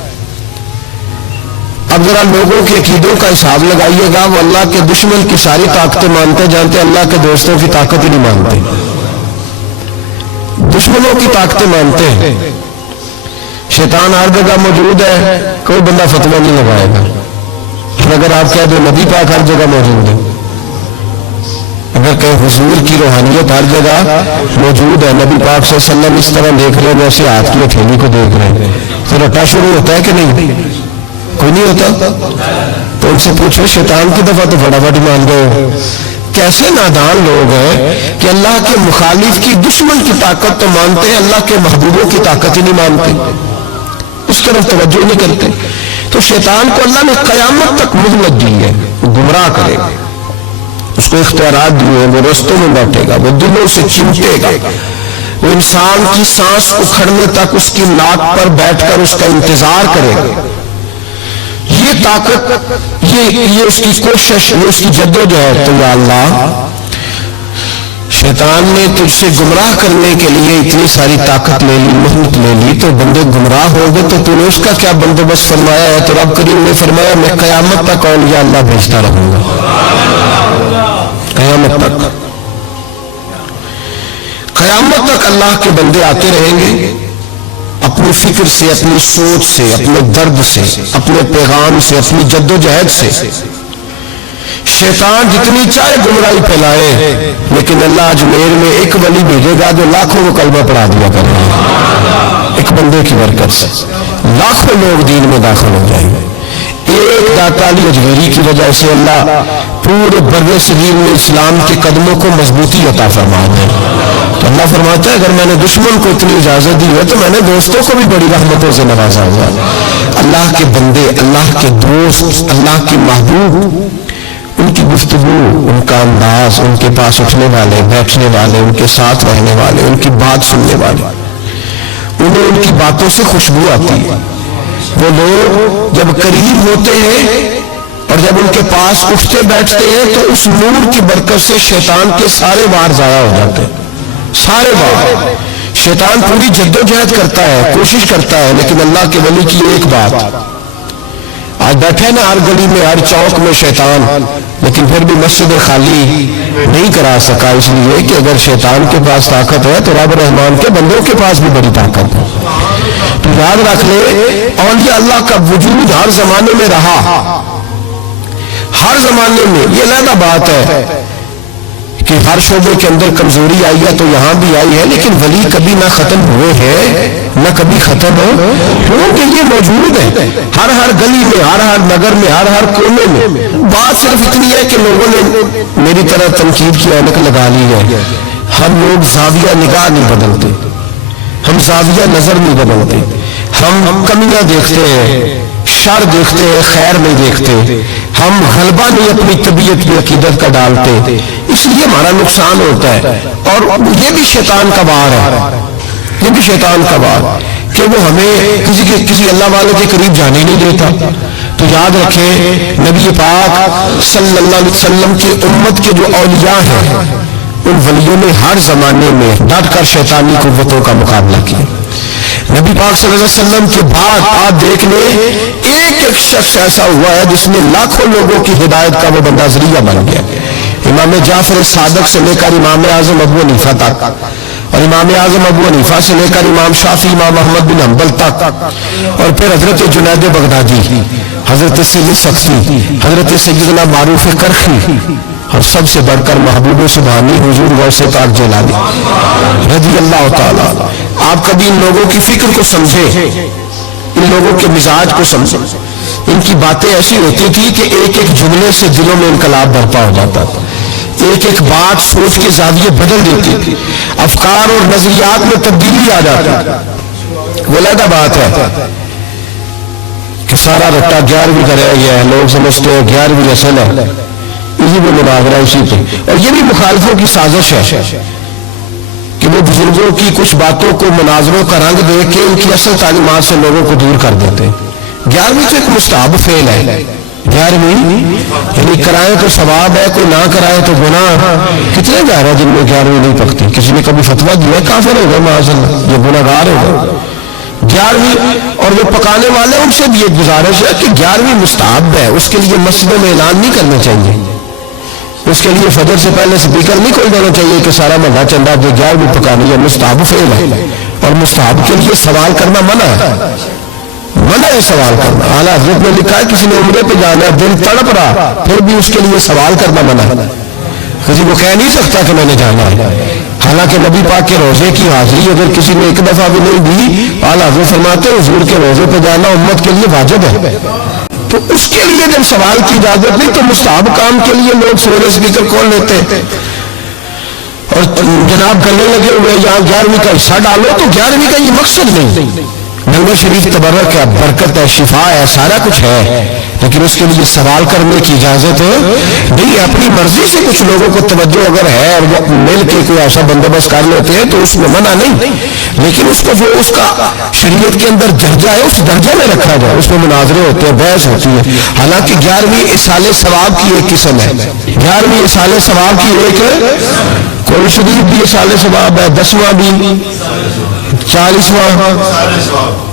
اب ذرا لوگوں کے عقیدوں کا حساب لگائیے گا، وہ اللہ کے دشمن کی ساری طاقتیں مانتے جانتے، اللہ کے دوستوں کی طاقت ہی نہیں مانتے، دشمنوں کی طاقتیں مانتے ہیں۔ شیطان ہر جگہ موجود ہے، کوئی بندہ فتویٰ نہیں لگائے گا، اور اگر آپ کہہ دو نبی پاک ہر جگہ موجود ہے، اگر کہ حضور کی روحانیت ہر جگہ موجود ہے، نبی پاک صلی اللہ علیہ وسلم اس طرح دیکھ رہے ہیں جیسے ہاتھ کی ہتھیلی کو دیکھ رہے ہیں، تو رٹا شروع ہوتا ہے کہ نہیں؟ کوئی نہیں ہوتا۔ تو ان سے پوچھو شیطان کی دفعہ تو فٹافٹ مان گئے، کیسے نادان لوگ ہیں کہ اللہ کے مخالف کی دشمن کی طاقت تو مانتے ہیں، اللہ کے محبوبوں کی طاقت ہی نہیں مانتے، اس طرف توجہ نہیں کرتے۔ تو شیطان کو اللہ نے قیامت تک مہلت دی ہے، وہ گمراہ کرے گا، اس کو اختیارات دیے ہیں، وہ رستوں میں بیٹھے گا، وہ دلوں سے چمٹے گا، وہ انسان کی سانس اکھڑنے تک اس کی ناک پر بیٹھ کر اس کا انتظار کرے گا۔ یہ طاقت، یہ اس کی کوشش، یہ اس کی جدوجہد، تو یا اللہ شیطان نے تجھ سے گمراہ کرنے کے لیے اتنی ساری طاقت لے لی، محنت لے لی، تو بندے گمراہ ہو گئے، تو تو نے اس کا کیا بندوبست فرمایا ہے؟ تو رب کریم نے فرمایا میں قیامت تک اولیاء اللہ بھیجتا رہوں گا، قیامت تک، قیامت تک اللہ کے بندے آتے رہیں گے، اپنی فکر سے، اپنی سوچ سے، اپنے درد سے، اپنے پیغام سے، اپنی جدوجہد سے۔ شیطان جتنی چاہے گمراہی پھیلائے، لیکن اللہ اجمیر میں ایک ولی بھیجے گا جو لاکھوں کو کلمہ پڑھا دیا کرے گا، ایک بندے کی برکت سے لاکھوں لوگ دین میں داخل ہو جائیں گے۔ ایک داتا علی اجمیری کی وجہ سے اللہ پورے بر صغیر میں اسلام کے قدموں کو مضبوطی عطا فرما دے۔ تو اللہ فرماتا ہے اگر میں نے دشمن کو اتنی اجازت دی ہے تو میں نے دوستوں کو بھی بڑی رحمتوں سے نوازا ہوا۔ اللہ کے بندے، اللہ کے دوست، اللہ کے محبوب، ان کی گفتگو، ان کا انداز، ان کے پاس اٹھنے والے، بیٹھنے والے، ان کے ساتھ رہنے والے، ان کی بات سننے والے، انہیں ان کی باتوں سے خوشبو آتی ہے۔ وہ لوگ جب قریب ہوتے ہیں اور جب ان کے پاس اٹھتے بیٹھتے ہیں تو اس نور کی برکت سے شیطان کے سارے وار ضائع ہو جاتے ہیں، سارے وار۔ شیطان پوری جدوجہد کرتا ہے، کوشش کرتا ہے، لیکن اللہ کے ولی کی ایک بات، آج بیٹھے نا ہر گلی میں، ہر چوک میں شیطان، لیکن پھر بھی مسجد خالی نہیں کرا سکا، اس لیے کہ اگر شیطان کے پاس طاقت ہے تو رب رحمان کے بندوں کے پاس بھی بڑی طاقت ہے۔ تو یاد رکھ لے، اولیاء اللہ کا وجود ہر زمانے میں رہا، ہر زمانے میں۔ یہ علیحدہ بات ہے کہ ہر شعبے کے اندر کمزوری آئی ہے تو یہاں بھی آئی ہے، لیکن ولی کبھی نہ ختم ہوئے ہیں نہ کبھی ختم ہوں گے، یہ موجود ہے ہر گلی میں، ہر نگر میں، ہر کونے میں۔ بات صرف اتنی ہے کہ لوگوں نے میری طرح تنقید کی اینک لگا لی ہے۔ ہم لوگ زاویہ نگاہ نہیں بدلتے، ہم زاویہ نظر نہیں بدلتے، ہم کمیاں دیکھتے ہیں، شر دیکھتے ہیں، خیر نہیں دیکھتے، ہم غلبہ نہیں اپنی طبیعت میں عقیدت کا ڈالتے، اس لیے ہمارا نقصان ہوتا ہے۔ اور یہ بھی شیطان کا وار ہے، یہ بھی شیطان کا وار کہ وہ ہمیں کسی اللہ والے کے قریب جانے نہیں دیتا۔ تو یاد رکھیں نبی پاک صلی اللہ علیہ وسلم کی امت کے جو اولیاء ہیں، ان ولیوں نے ہر زمانے میں ڈٹ کر شیطانی قوتوں کا مقابلہ کیا۔ نبی پاک صلی اللہ علیہ وسلم کے بعد آپ دیکھ لیں ایک ایک شخص ایسا ہوا ہے جس نے لاکھوں لوگوں کی ہدایت کا وہ بندہ ذریعہ بن گیا۔ امام جعفر صادق سے لے کر امام اعظم ابو حنیفہ تک، اور امام اعظم ابو حنیفہ سے لے کر امام شافعی، امام احمد بن حنبل تک، اور پھر حضرت جنید بغدادی، حضرت سید سختی، حضرت سیدنا معروف کرخی، اور سب سے بڑھ کر محبوب سبحانی حضور غوث پاک جیلانی رضی اللہ تعالیٰ۔ آپ کبھی ان لوگوں کی فکر کو سمجھیں، ان لوگوں کے مزاج کو سمجھیں۔ ان کی باتیں ایسی ہوتی تھی کہ ایک ایک جملے سے دلوں میں انقلاب برپا ہو جاتا تھا، ایک ایک بات سوچ کے زاویے بدل دیتی تھی، افکار اور نظریات میں تبدیلی آ جاتی۔ وہ علیحدہ بات ہے کہ سارا رٹا 11ویں کا رہ گیا ہے، لوگ سمجھتے ہیں 11ویں اصل ہے، اسی پہ مناظرہ اسی پہ، اور یہ بھی مخالفوں کی سازش ہے کہ وہ بزرگوں کی کچھ باتوں کو مناظروں کا رنگ دے کے ان کی اصل تعلیمات سے لوگوں کو دور کر دیتے ہیں۔ 11ویں تو ایک مستحب فعل ہے، 11ویں یعنی کرائے تو ثواب ہے، کوئی نہ کرائے تو گناہ۔ کتنے گھر ہیں جن میں 11ویں نہیں پکتی؟ کسی نے کبھی فتویٰ دیا کافر ہوگا معاذ اللہ، یہ گناہ گار ہوگا۔ 11ویں اور وہ پکانے والے ان سے بھی ایک گزارش ہے کہ 11ویں مستحب ہے، اس کے لیے مسجدوں میں اعلان نہیں کرنا چاہیے، اس کے لیے فجر سے پہلے سپیکر نہیں کھول دینا چاہیے کہ سارا محلہ چندہ جو 11ویں پکانی ہے، مستحب فعل ہے، اور مستحب کے لیے سوال کرنا منع ہے، منع ہے سوال کرنا۔ اعلیٰ حضرت نے لکھا ہے کسی نے عمرے پہ جانا ہے، دل تڑپ رہا، پھر بھی اس کے لیے سوال کرنا منع ہے، کسی کو کہہ نہیں سکتا کہ میں نے جانا ہے۔ حالانکہ نبی پاک کے روزے کی حاضری اگر کسی نے ایک دفعہ بھی نہیں دی، اعلیٰ حضرت فرماتے ہیں حضور کے روزے پہ جانا امت کے لیے واجب ہے۔ تو اس کے لیے جب سوال کی اجازت نہیں تو مستحب کام کے لیے لوگ سونے اسپیکر کھول لیتے اور جناب کرنے لگے ہوئے یہاں 11ویں کا حصہ ڈالو، تو 11ویں کا یہ مقصد نہیں. نغمہ شریف تبرک ہے، برکت ہے، شفا ہے، سارا کچھ ہے، لیکن اس کے لیے سوال کرنے کی اجازت نہیں. اپنی مرضی سے کچھ لوگوں کو توجہ اگر ہے اور وہ مل کے کوئی ایسا بندوبست کر لیتے ہیں تو اس میں منع نہیں، لیکن اس کو جو اس کا شریعت کے اندر درجہ ہے اس درجے میں رکھا جائے. اس میں مناظرے ہوتے ہیں، بحث ہوتی ہے. حالانکہ 11ویں اصال ثواب کی ایک قسم ہے، 11ویں اصال ثواب کی ایک قرآن شریف بھی اصال ثواب ہے، 10واں بھی، 40واں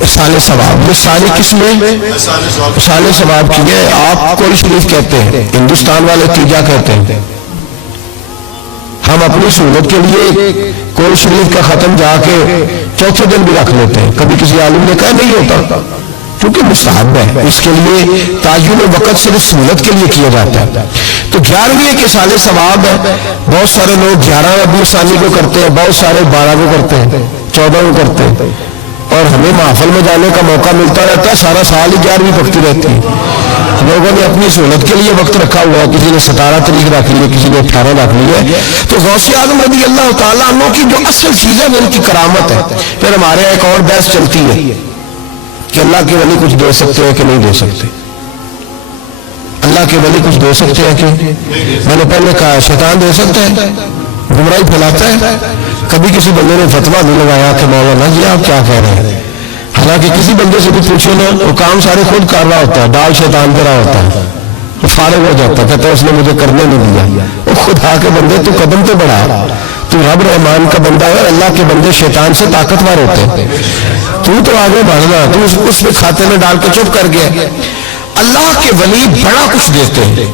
اصال ثواب. یہ ساری قسمیں اصال ثواب کی ہے. آپ قرآن شریف کہتے ہیں، ہندوستان والے تیجا کہتے ہیں. ہم اپنی سہولت کے لیے قرآن شریف کا ختم جا کے چوتھے دن بھی رکھ لیتے ہیں. کبھی کسی عالم نے کہا نہیں ہوتا کیونکہ مستحب ہے، اس کے لیے تعین وقت صرف سہولت کے لیے کیا جاتا ہے. تو 11ویں ایک اصال ثواب ہے. بہت سارے لوگ 11 ربیع ثانی کو کرتے ہیں، بہت سارے 12 کو کرتے ہیں، 14 کو کرتے ہیں، اور ہمیں محفل میں جانے کا موقع ملتا رہتا ہے. سارا سال ہی 11ویں پکتی رہتی ہے. لوگوں نے اپنی سہولت کے لیے وقت رکھا ہوا ہے، کسی نے 17 تاریخ رکھ لی ہے، کسی نے 18 رکھ لی ہے. تو غوث اعظم رضی اللہ تعالیٰ عنہ کی جو اصل چیز ہے وہ ان کی کرامت ہے. پھر ہمارے ایک اور بحث چلتی ہے کہ اللہ کے ولی کچھ دے سکتے ہیں کہ نہیں دے سکتے. اللہ کے ولی کچھ دے سکتے ہیں کہ میں نے پہلے کہا شیطان دے سکتا ہے، گمراہی پھیلاتا ہے. کبھی کسی بندے نے فتویٰ نہیں لگایا کہ مولانا جی آپ کیا کہہ رہے ہیں. حالانکہ کسی بندے سے بھی پوچھو نا، وہ کام سارے خود کر رہا ہوتا ہے، ڈال شیطان پہ رہا ہوتا ہے، وہ فارغ ہو جاتا ہے، کہتا ہے اس نے مجھے کرنے نہیں دیا. وہ خدا کے بندے تو قدم تو بڑھا، تو رب رحمان کا بندہ ہے. اللہ کے بندے شیطان سے طاقتور ہوتے ہیں. تو آگے بڑھنا، تو اس میں کھاتے میں ڈال کے چپ کر گیا. اللہ کے ولی بڑا کچھ دیتے ہیں.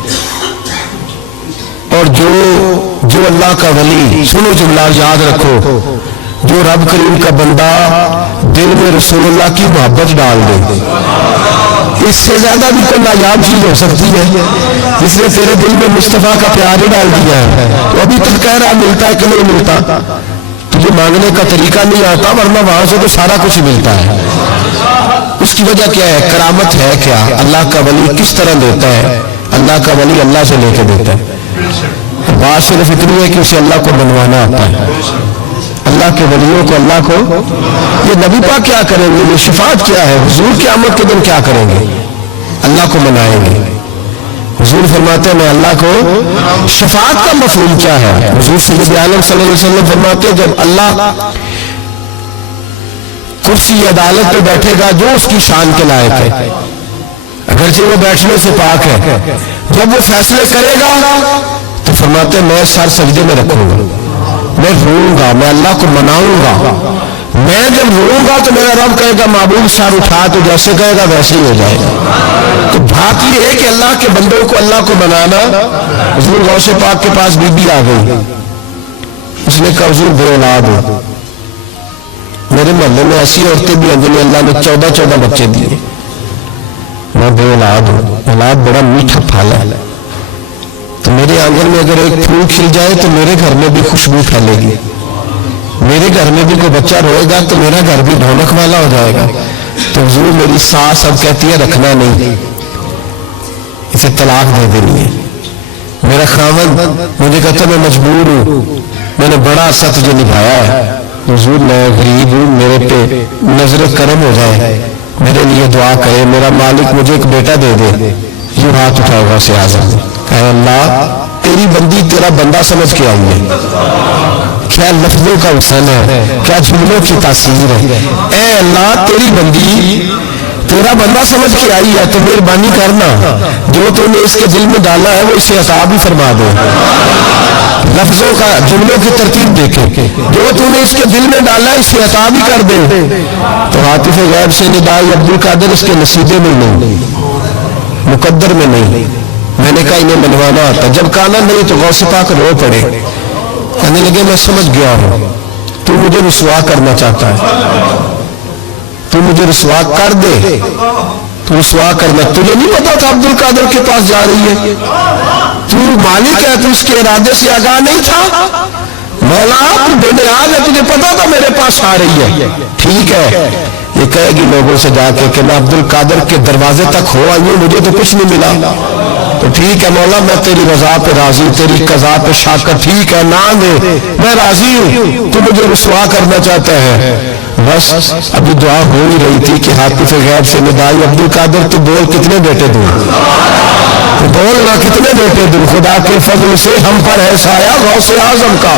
اور جو اللہ کا ولی، سنو جملہ یاد رکھو، جو رب کریم کا بندہ دل میں رسول اللہ کی محبت ڈال دے، اس سے زیادہ بھی کوئی نایاب چیز ہو سکتی ہے. جس نے تیرے دل میں مصطفیٰ کا پیار ہی ڈال دیا ہے، تو ابھی تک کہہ رہا ملتا ہے کہ نہیں ملتا. تجھے مانگنے کا طریقہ نہیں آتا، ورنہ وہاں سے تو سارا کچھ ملتا ہے. اس کی وجہ کیا ہے؟ کرامت ہے. کیا اللہ کا ولی کس طرح دیتا ہے؟ اللہ کا ولی اللہ سے لے کے دیتا ہے. بات صرف اتنی ہے کہ اسے اللہ کو بنوانا آتا ہے. اللہ کے ولیوں کو اللہ کو، یہ نبی پاک کیا کریں گے؟ یہ شفاعت کیا ہے؟ حضور قیامت کے دن کیا کریں گے؟ اللہ کو منائیں گے. حضور فرماتے ہیں میں اللہ کو، شفاعت کا مفہوم کیا ہے؟ حضور سید عالم صلی اللہ علیہ وسلم فرماتے ہیں جب اللہ کرسی عدالت پہ بیٹھے گا جو اس کی شان کے لائق ہے، اگرچہ وہ بیٹھنے سے پاک ہے، جب وہ فیصلے کرے گا تو فرماتے ہیں میں سر سجدے میں رکھوں گا، میں روؤں گا، میں اللہ کو مناؤں گا. میں جب روؤں گا تو میرا رب کہے گا معبود سر اٹھا، تو جیسے کہے گا ویسے ہی ہو جائے گا. تو بات یہ ہے کہ اللہ کے بندوں کو اللہ کو منانا. حضور غوث پاک کے پاس بی بی آ گئی، اس نے کہا حضور بے اولاد ہو. میرے محلے میں ایسی عورتیں بھی ہیں جنہیں اللہ نے 14 بچے دیے، میں بے اولاد ہوں. اولاد بڑا میٹھا پھل ہے. تو میرے آنگن میں اگر ایک پھول کھل جائے تو میرے گھر میں بھی خوشبو پھیلے گی. میرے گھر میں بھی کوئی بچہ روئے گا تو میرا گھر بھی ڈھولک والا ہو جائے گا. تو حضور میری ساس اب کہتی ہے رکھنا نہیں، اسے طلاق دے دینی ہے. میرا خاوند مجھے کہتا ہے میں مجبور ہوں، میں نے بڑا عرصہ تجھے نبھایا ہے. حضور میں غریب ہوں، میرے پہ نظر کرم ہو جائے، میرے لیے دعا کرے، میرا مالک مجھے ایک بیٹا دے دے. یہ ہاتھ اٹھائے گا سے آزاد، کہ اللہ تیری بندی تیرا بندہ سمجھ کے آئی ہے. کیا لفظوں کا حسن ہے، کیا جملوں کی تاثیر ہے. اے اللہ تیری بندی تیرا بندہ سمجھ کے آئی ہے، تو مہربانی کرنا جو تو نے اس کے دل میں ڈالا ہے وہ اسے عطا بھی فرما دے. لفظوں کا، جملوں کی ترتیب دیکھیں، جو تو نے اس کے دل میں ڈالا ہے اسے عطا بھی کر دے. تو عاطف غیب سے ندائی عبد القادر اس کے نصیبے میں نہیں، مقدر میں نہیں. میں نے کہا انہیں منوانا آتا. جب کہنا نہیں تو غوث پاک رو پڑے، کہنے لگے میں سمجھ گیا ہوں تو مجھے رسوا کرنا چاہتا ہے، تو مجھے رسوا کر دے. تو رسوا کرنا، تجھے نہیں پتا تھا عبد القادر کے پاس جا رہی ہے؟ تو مالک ہے، تو اس کے ارادے سے آگاہ نہیں تھا؟ مولا تو بے نیاز ہے، تجھے پتا تھا میرے پاس آ رہی ہے. ٹھیک ہے، یہ کہے گی لوگوں سے جا کے میں عبد القادر کے دروازے تک ہو آئی ہوں, مجھے تو کچھ نہیں ملا. تو ٹھیک ہے مولا, میں تیری رضا پہ راضی, تیری قضا پہ شاکر, ٹھیک ہے نہ دے میں راضی ہوں, تو مجھے رسوا کرنا چاہتا ہے. بس ابھی دعا ہو ہی رہی تھی کہ حاطف غیب سے ندائی, عبد القادر تو بول کتنے بیٹے دوں, بولنا کتنے بیٹے دوں, خدا کے فضل سے ہم پر ہے سایہ غوث اعظم کا,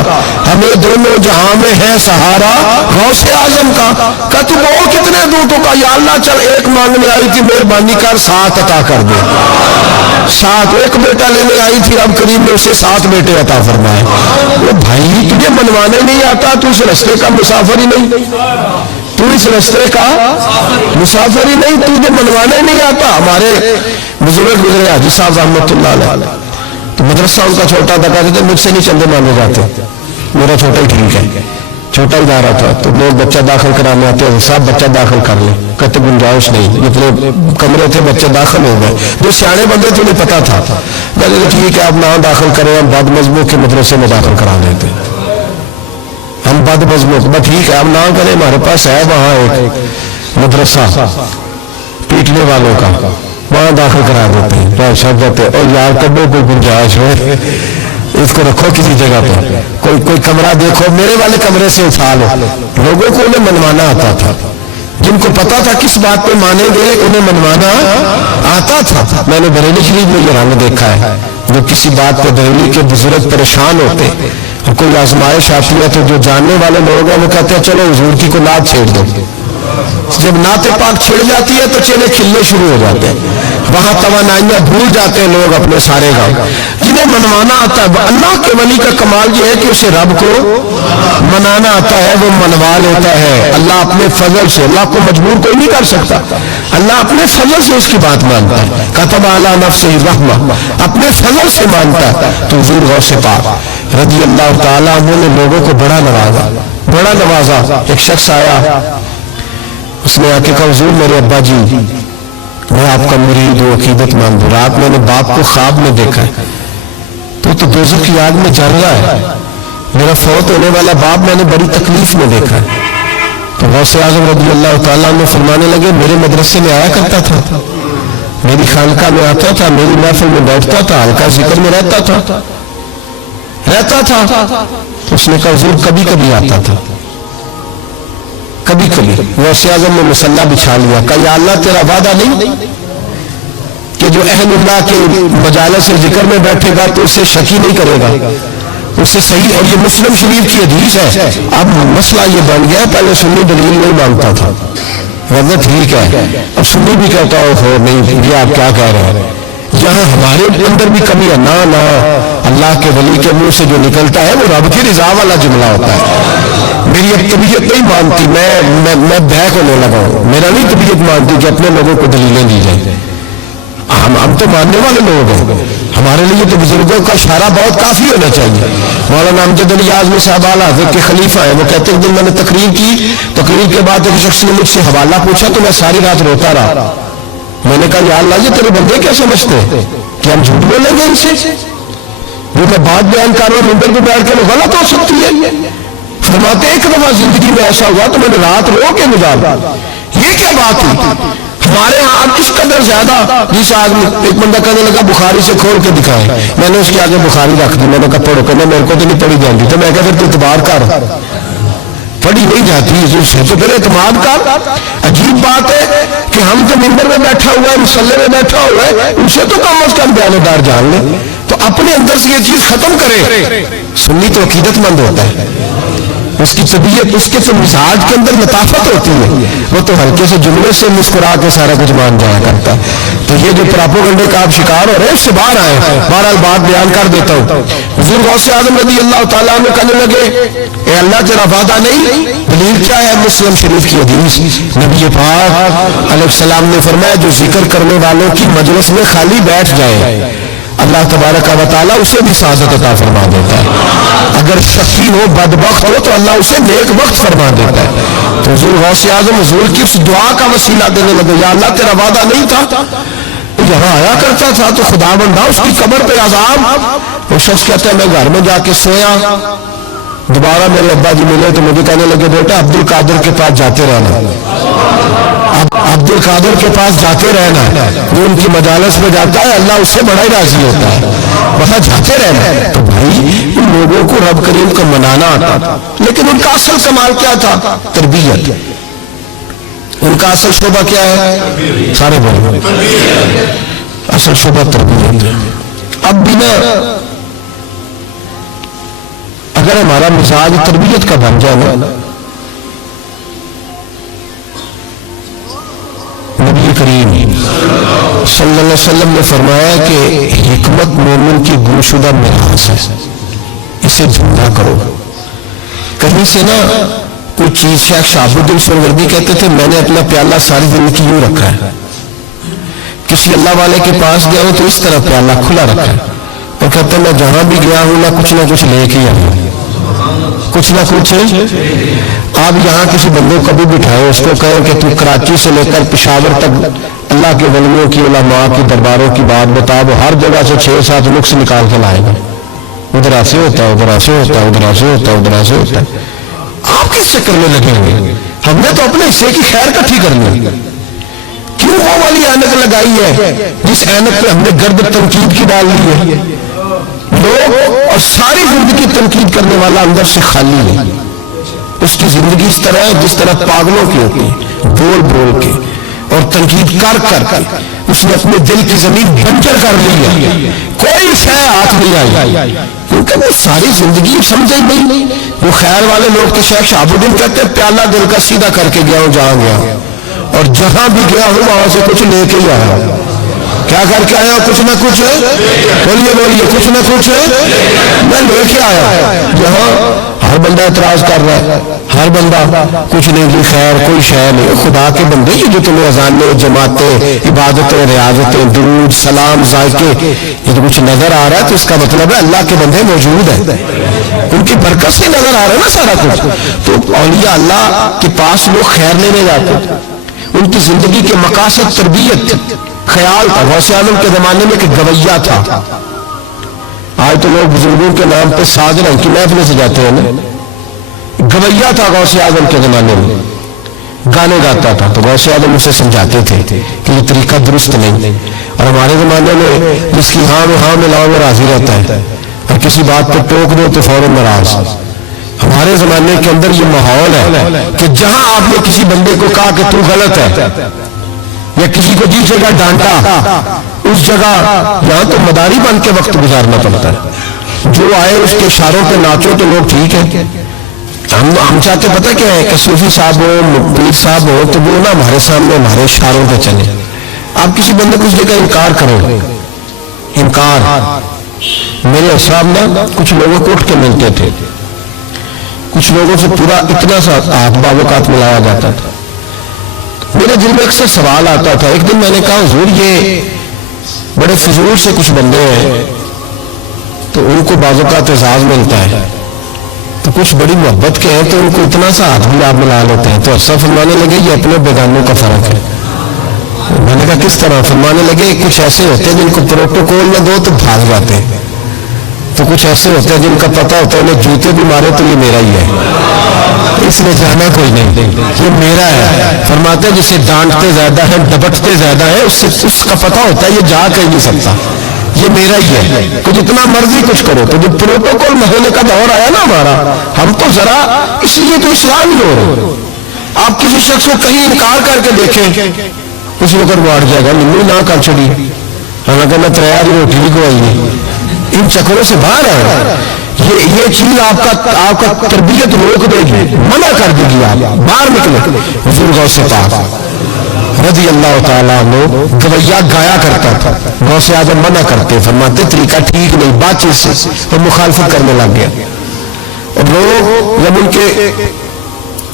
ہمیں دونوں جہاں میں ہے سہارا غوث اعظم کا. کہ تو بول کتنے دوں, تو کہا یا اللہ چل ایک مانگنے آئی تھی, مہربانی کر 7 عطا کر دے. 7, ایک بیٹا لینے آئی تھی, اب کریم نے اسے 7 بیٹے عطا فرمائے. وہ بھائی تجھے منوانے نہیں آتا, تو اس رستے کا مسافر ہی نہیں, تو اس رستے کا مسافر ہی نہیں, تجھے منوانے نہیں آتا. ہمارے بزرگ گزرے حاجی صاحب رحمۃ اللہ علیہ, تو مدرسہ ان کا چھوٹا تھا, کہتے تھے مجھ سے نہیں چندے مانگے جاتے, میرا چھوٹا ہی ٹھیک ہے, چھوٹا ادارہ تھا. تو لوگ بچہ داخل کرانے آتے ہیں, صاحب بچہ داخل کر لیں, کہتے گنجائش نہیں, جتنے کمرے تھے بچے داخل ہو گئے. جو سیانے بندے تھے انہیں پتا تھا, کہتے ٹھیک ہے آپ نہ داخل کریں, ہم بد مذہبوں کے مدرسے میں داخل کرا دیتے, ہم بد مذہبوں کو, ٹھیک ہے آپ نہ کریں, ہمارے پاس ہے وہاں ایک مدرسہ پیٹنے والوں کا, وہاں داخل کرا دیتے ہیں. سب کہتے اور یار کبھی کوئی گنجائش ہو, اس کو رکھو کسی جگہ پہ, کوئی کمرہ دیکھو, میرے والے کمرے سے اٹھا لو. لوگوں کو انہیں منوانا آتا تھا, جن کو پتا تھا کس بات پہ مانیں گے انہیں منوانا آتا تھا. میں نے بریلی شریف میں یہ رنگ دیکھا ہے, جو کسی بات پہ بریلی کے بزرگ پریشان ہوتے, اور کوئی آزمائش آتی ہے تو جو جاننے والے لوگ ہیں وہ کہتے ہیں چلو حضور کی کو نعت چھیڑ دو. جب نعت پاک چھڑ جاتی ہے تو چلے کھلنے شروع ہو جاتے ہیں, وہاں توانائیاں بھول جاتے ہیں لوگ اپنے سارے گاؤں. جنہیں منوانا آتا ہے, اللہ کے ولی کا کمال یہ ہے کہ اسے رب کو منانا آتا ہے, وہ منوا لیتا ہے. اللہ اپنے فضل سے, اللہ کو مجبور کوئی نہیں کر سکتا, اللہ اپنے فضل سے اس کی بات مانتا ہے. کتب علی نفسہ الرحمہ, اپنے فضل سے مانتا ہے. تو حضور غوث پاک رضی اللہ تعالیٰ عنہ نے لوگوں کو بڑا نوازا. ایک شخص آیا, اس نے آ کے کہا حضور میرے ابا جی, میں آپ کا مرید و عقیدت مند ہوں, رات میں نے باپ کو خواب میں دیکھا ہے, تو دوزخ کی آگ میں جل رہا ہے, میرا فوت ہونے والا باپ میں نے بڑی تکلیف میں دیکھا ہے. تو غوث اعظم رضی اللہ تعالیٰ عنہ فرمانے لگے میرے مدرسے میں آیا کرتا تھا, میری خانقاہ میں آتا تھا, میری محفل میں بیٹھتا تھا, حلقہ ذکر میں رہتا تھا. اس نے کہا حضور کبھی کبھی آتا تھا, کبھی کبھی. غوث اعظم نے مصلی بچھا لیا, کہا یا اللہ تیرا وعدہ نہیں کہ جو اہل اللہ کے مجالس سے ذکر میں بیٹھے گا تو اس سے شکی نہیں کرے گا, اس سے صحیح. اور یہ مسلم شریف کی حدیث ہے. اب مسئلہ یہ بن گیا, پہلے سنی دلیل نہیں مانگتا تھا, ورنہ ٹھیک ہے, اب سنی بھی کہتا ہو نہیں, یہ آپ کیا کہہ رہے ہیں. یہاں ہمارے اندر بھی کمی ہے, نہ اللہ کے ولی کے منہ سے جو نکلتا ہے وہ رب کی رضا والا جملہ ہوتا ہے. میری اب طبیعت نہیں مانتی, میں بہک ہونے لگا ہوں, میرا نہیں طبیعت مانتی کہ اپنے لوگوں کو دلیلیں دی جائیں. ہم تو ماننے والے لوگ ہیں, ہمارے لیے تو بزرگوں کا اشارہ بہت کافی ہونا چاہیے. مولانا امجد علی اعظمی صاحب اعلیٰ حضرت کے خلیفہ ہیں, وہ کہتے ہیں کہ میں نے تقریر کے بعد ایک شخص نے مجھ سے حوالہ پوچھا تو میں ساری رات روتا رہا. میں نے کہا یا اللہ یہ تیرے بندے کیا سمجھتے ہیں کہ ہم جھوٹ بولیں گے ان سے, جو میں بات بیان کر رہا ہوں ممبر پہ بیٹھ کے وہ غلط ہو سکتی ہے. فرماتے ایک دفعہ زندگی میں ایسا ہوا تو میں نے رات رو کے گزارا. یہ کیا بات ہوئی ہمارے ہاں اس قدر زیادہ, جس آدمی ایک بندہ کہنے لگا بخاری سے کھول کے دکھائے, میں نے اس کے آگے بخاری رکھ دی, میں نے کہا پڑھو, کہنا میرے کو تو نہیں پڑھی جاتی. تو میں کہا پھر تو اعتبار کر, پڑھی نہیں جاتی تو پھر اعتماد کر. عجیب بات ہے کہ ہم جو ممبر میں بیٹھا ہوا ہے, مسلح میں بیٹھا ہوا ہے, اسے تو کم از کم بیانہ دار جان لے, تو اپنے اندر سے یہ چیز ختم کرے. سنی تو عقیدت مند ہوتا ہے, اس کی طبیعت, اس کے تو مزاج کے اندر لطافت ہوتی ہے, وہ تو ہلکے سے جملے سے مسکرا کے سارا کچھ مان جایا کرتا ہے. تو یہ جو پراپوگنڈے کا آپ شکار ہو رہے ہیں اس سے باہر آئے. بہرحال بات بیان کر دیتا ہوں. حضور غوث اعظم رضی اللہ تعالیٰ عنہ کہنے لگے اے اللہ تیرا وعدہ نہیں, دلیل کیا ہے؟ مسلم شریف کی حدیث, نبی پاک علیہ السلام نے فرمایا جو ذکر کرنے والوں کی مجلس میں خالی بیٹھ جائے اللہ تبارک و تعالیٰ اسے بھی سعادت عطا فرما دیتا ہے. اگر شقی ہو, بدبخت ہو, تو اللہ اسے نیک وقت فرما دیتا ہے. تو حضور غوث اعظم حضور کی اس دعا کا وسیلہ دینے لگے, یا اللہ تیرا وعدہ نہیں تھا, یہاں آیا کرتا تھا تو خدا بندہ اس کی قبر پہ عذاب. وہ شخص کہتا ہے میں گھر میں جا کے سویا, دوبارہ میرے ابا جی ملے تو مجھے کہنے لگے بیٹا عبد القادر کے پاس جاتے رہنا, عبد القادر کے پاس جاتے رہنا، جو ان کی مجالس میں جاتا ہے اللہ اس سے بڑا ہی راضی ہوتا ہے، وہاں جاتے رہنا۔ تو بھائی ان لوگوں کو رب کریم کو منانا آتا تھا، لیکن ان کا اصل کمال کیا تھا؟ تربیت۔ ان کا اصل شعبہ کیا ہے؟ سارے بولو، اصل شعبہ تربیت۔ اب بھی نا اگر ہمارا مزاج تربیت کا بن جائے نا، نبی کریم صلی اللہ علیہ وسلم نے فرمایا کہ حکمت مومن کی گمشدہ میراث ہے، اسے زندہ کرو۔ کہیں سے نا کوئی چیز، شیخ شہاب الدین سہروردی کہتے تھے میں نے اپنا پیالہ ساری زندگی یوں رکھا ہے، کسی اللہ والے کے پاس گیا ہوں تو اس طرح پیالہ کھلا رکھا ہے، اور کہتے ہیں میں جہاں بھی گیا ہوں نہ کچھ لے کے آیا ہوں، کچھ نہ کچھ۔ آپ یہاں کسی بندے کو کبھی بٹھائے، اس کو کہیں کہ تو کراچی سے لے کر پشاور تک اللہ کے ولیوں کی، علماء کی درباروں کی بات بتا، وہ ہر جگہ سے 6-7 نقص نکال کے لائے گا، ادھر ایسے ہوتا ہے، ادھر ایسے ہوتا ہے، ادھر ایسے ہوتا ہے، ادھر ایسے ہوتا ہے۔ آپ کس چکر میں لگے ہوئے؟ ہم نے تو اپنے حصے کی خیر کٹھی کرنی ہے۔ کیوں وہ والی اینک لگائی ہے جس اینک پہ ہم نے گرد تنقید کی ڈال لی ہے؟ لوگ اور ساری زندگی تنقید کرنے والا اندر سے خالی ہے، اس کی زندگی اس طرح ہے جس طرح پاگلوں کی ہوتی ہے، بول بول کے اور تنقید کر کر کے اس نے اپنے دل کی زمین بنجر کر لی ہے، کوئی شے ہاتھ نہیں آئی، کیونکہ وہ ساری زندگی سمجھے نہیں۔ وہ خیر والے لوگ کے شیخ شہاب الدین کہتے ہیں پیالہ دل کا سیدھا کر کے گیا ہوں جہاں گیا ہوں، اور جہاں بھی گیا ہوں وہاں سے کچھ لے کے ہی آیا ہوں۔ کیا کر کے آیا ہوں؟ کچھ نہ کچھ، بولیے کچھ نہ کچھ میں لے کے آیا۔ یہاں ہر بندہ اعتراض کر رہا ہے، ہر بندہ کچھ نہیں جی، خیر کوئی شے نہیں۔ خدا کے بندے یہ جو تمہیں اذان میں جماعتیں، عبادتیں، ریاضتیں، درود، سلام، ذائقے، یہ تو کچھ نظر آ رہا ہے تو اس کا مطلب ہے اللہ کے بندے موجود ہیں، ان کی برکت سے نظر آ رہا ہے نا سارا کچھ۔ تو اولیاء اللہ کے پاس لوگ خیر لینے جاتے، ان کی زندگی کے مقاصد تربیت، خیال تھا۔ غوث اعظم کے زمانے میں کہ گویا تھا، آج تو لوگ بزرگوں کے نام پہ ساجرہ کی محفلیں سے جاتے ہیں نا، گویا تھا غوث اعظم کے زمانے میں، گانے گاتا تھا تو غوث اعظم اسے سمجھاتے تھے کہ یہ طریقہ درست نہیں۔ اور ہمارے زمانے میں جس کی ہاں میں ہاں ملاؤ وہ راضی رہتا ہے، اور کسی بات پہ ٹوک دو تو فوراً ناراض۔ ہمارے زمانے کے اندر یہ ماحول ہے کہ جہاں آپ نے کسی بندے کو کہا کہ تو غلط ہے یا کسی کو جس جگہ ڈانٹا اس جگہ یہاں تو مداری بن کے وقت گزارنا پڑتا ہے، جو آئے اس کے اشاروں پہ ناچو تو لوگ ٹھیک ہے۔ ہم چاہتے پتہ کیا ہے کہ صوفی صاحب ہو، پیر صاحب ہو تو وہ نا ہمارے سامنے ہمارے اشاروں پہ چلے۔ آپ کسی بندے کو اس جگہ انکار کرو، انکار۔ میرے صاحب نا کچھ لوگوں کو اٹھ کے ملتے تھے، کچھ لوگوں سے پورا اتنا سا ہاتھ باوقات ملایا جاتا تھا۔ میرے دل میں اکثر سوال آتا تھا، ایک دن میں نے کہا حضور یہ بڑے فضول سے کچھ بندے ہیں تو ان کو بعض اوقات اعزاز ملتا ہے، تو کچھ بڑی محبت کے ہیں تو ان کو اتنا سا ہاتھ بھی آپ ملا لیتے ہیں، تو ایسا فرمانے لگے یہ اپنے بیگانوں کا فرق ہے۔ میں نے کہا کس طرح؟ فرمانے لگے کچھ ایسے ہوتے ہیں جن کو پروٹوکول نہ دو تو بھاگ جاتے ہیں، تو کچھ ایسے ہوتے ہیں جن کا پتہ ہوتا ہے انہیں جوتے بھی مارے تو یہ میرا ہی ہے، اس لیے جانا کوئی نہیں، یہ میرا ہے۔ فرماتے ہیں جسے ڈانٹتے زیادہ ہے ڈپٹتے زیادہ ہے، اس کا پتہ ہوتا ہے یہ جا کہیں نہیں سکتا، یہ میرا ہی ہے، تو جتنا مرضی کچھ کرو۔ تو جب پروٹوکول محلے کا دور آیا نا ہمارا، ہم تو ذرا اس لیے تو اسلام ہی ہو رہے۔ آپ کسی شخص کو کہیں انکار کر کے دیکھیں اس وقت وہ اڑ جائے گا، نمو نہ کر چھڑی، حالانکہ میں تیار روٹی بھی کھوائی نہیں۔ ان چکروں سے باہر ہے، یہ چیز آپ کا تربیت روک دے گی، منع کر دے گی، آپ باہر نکلے۔ حضور غوث پاک رضی اللہ تعالیٰ عنہ گویا گایا کرتا تھا، غوث اعظم منع کرتے، فرماتے طریقہ ٹھیک نہیں، بات چیز سے وہ مخالفت کرنے لگ گیا۔ اور لوگ جب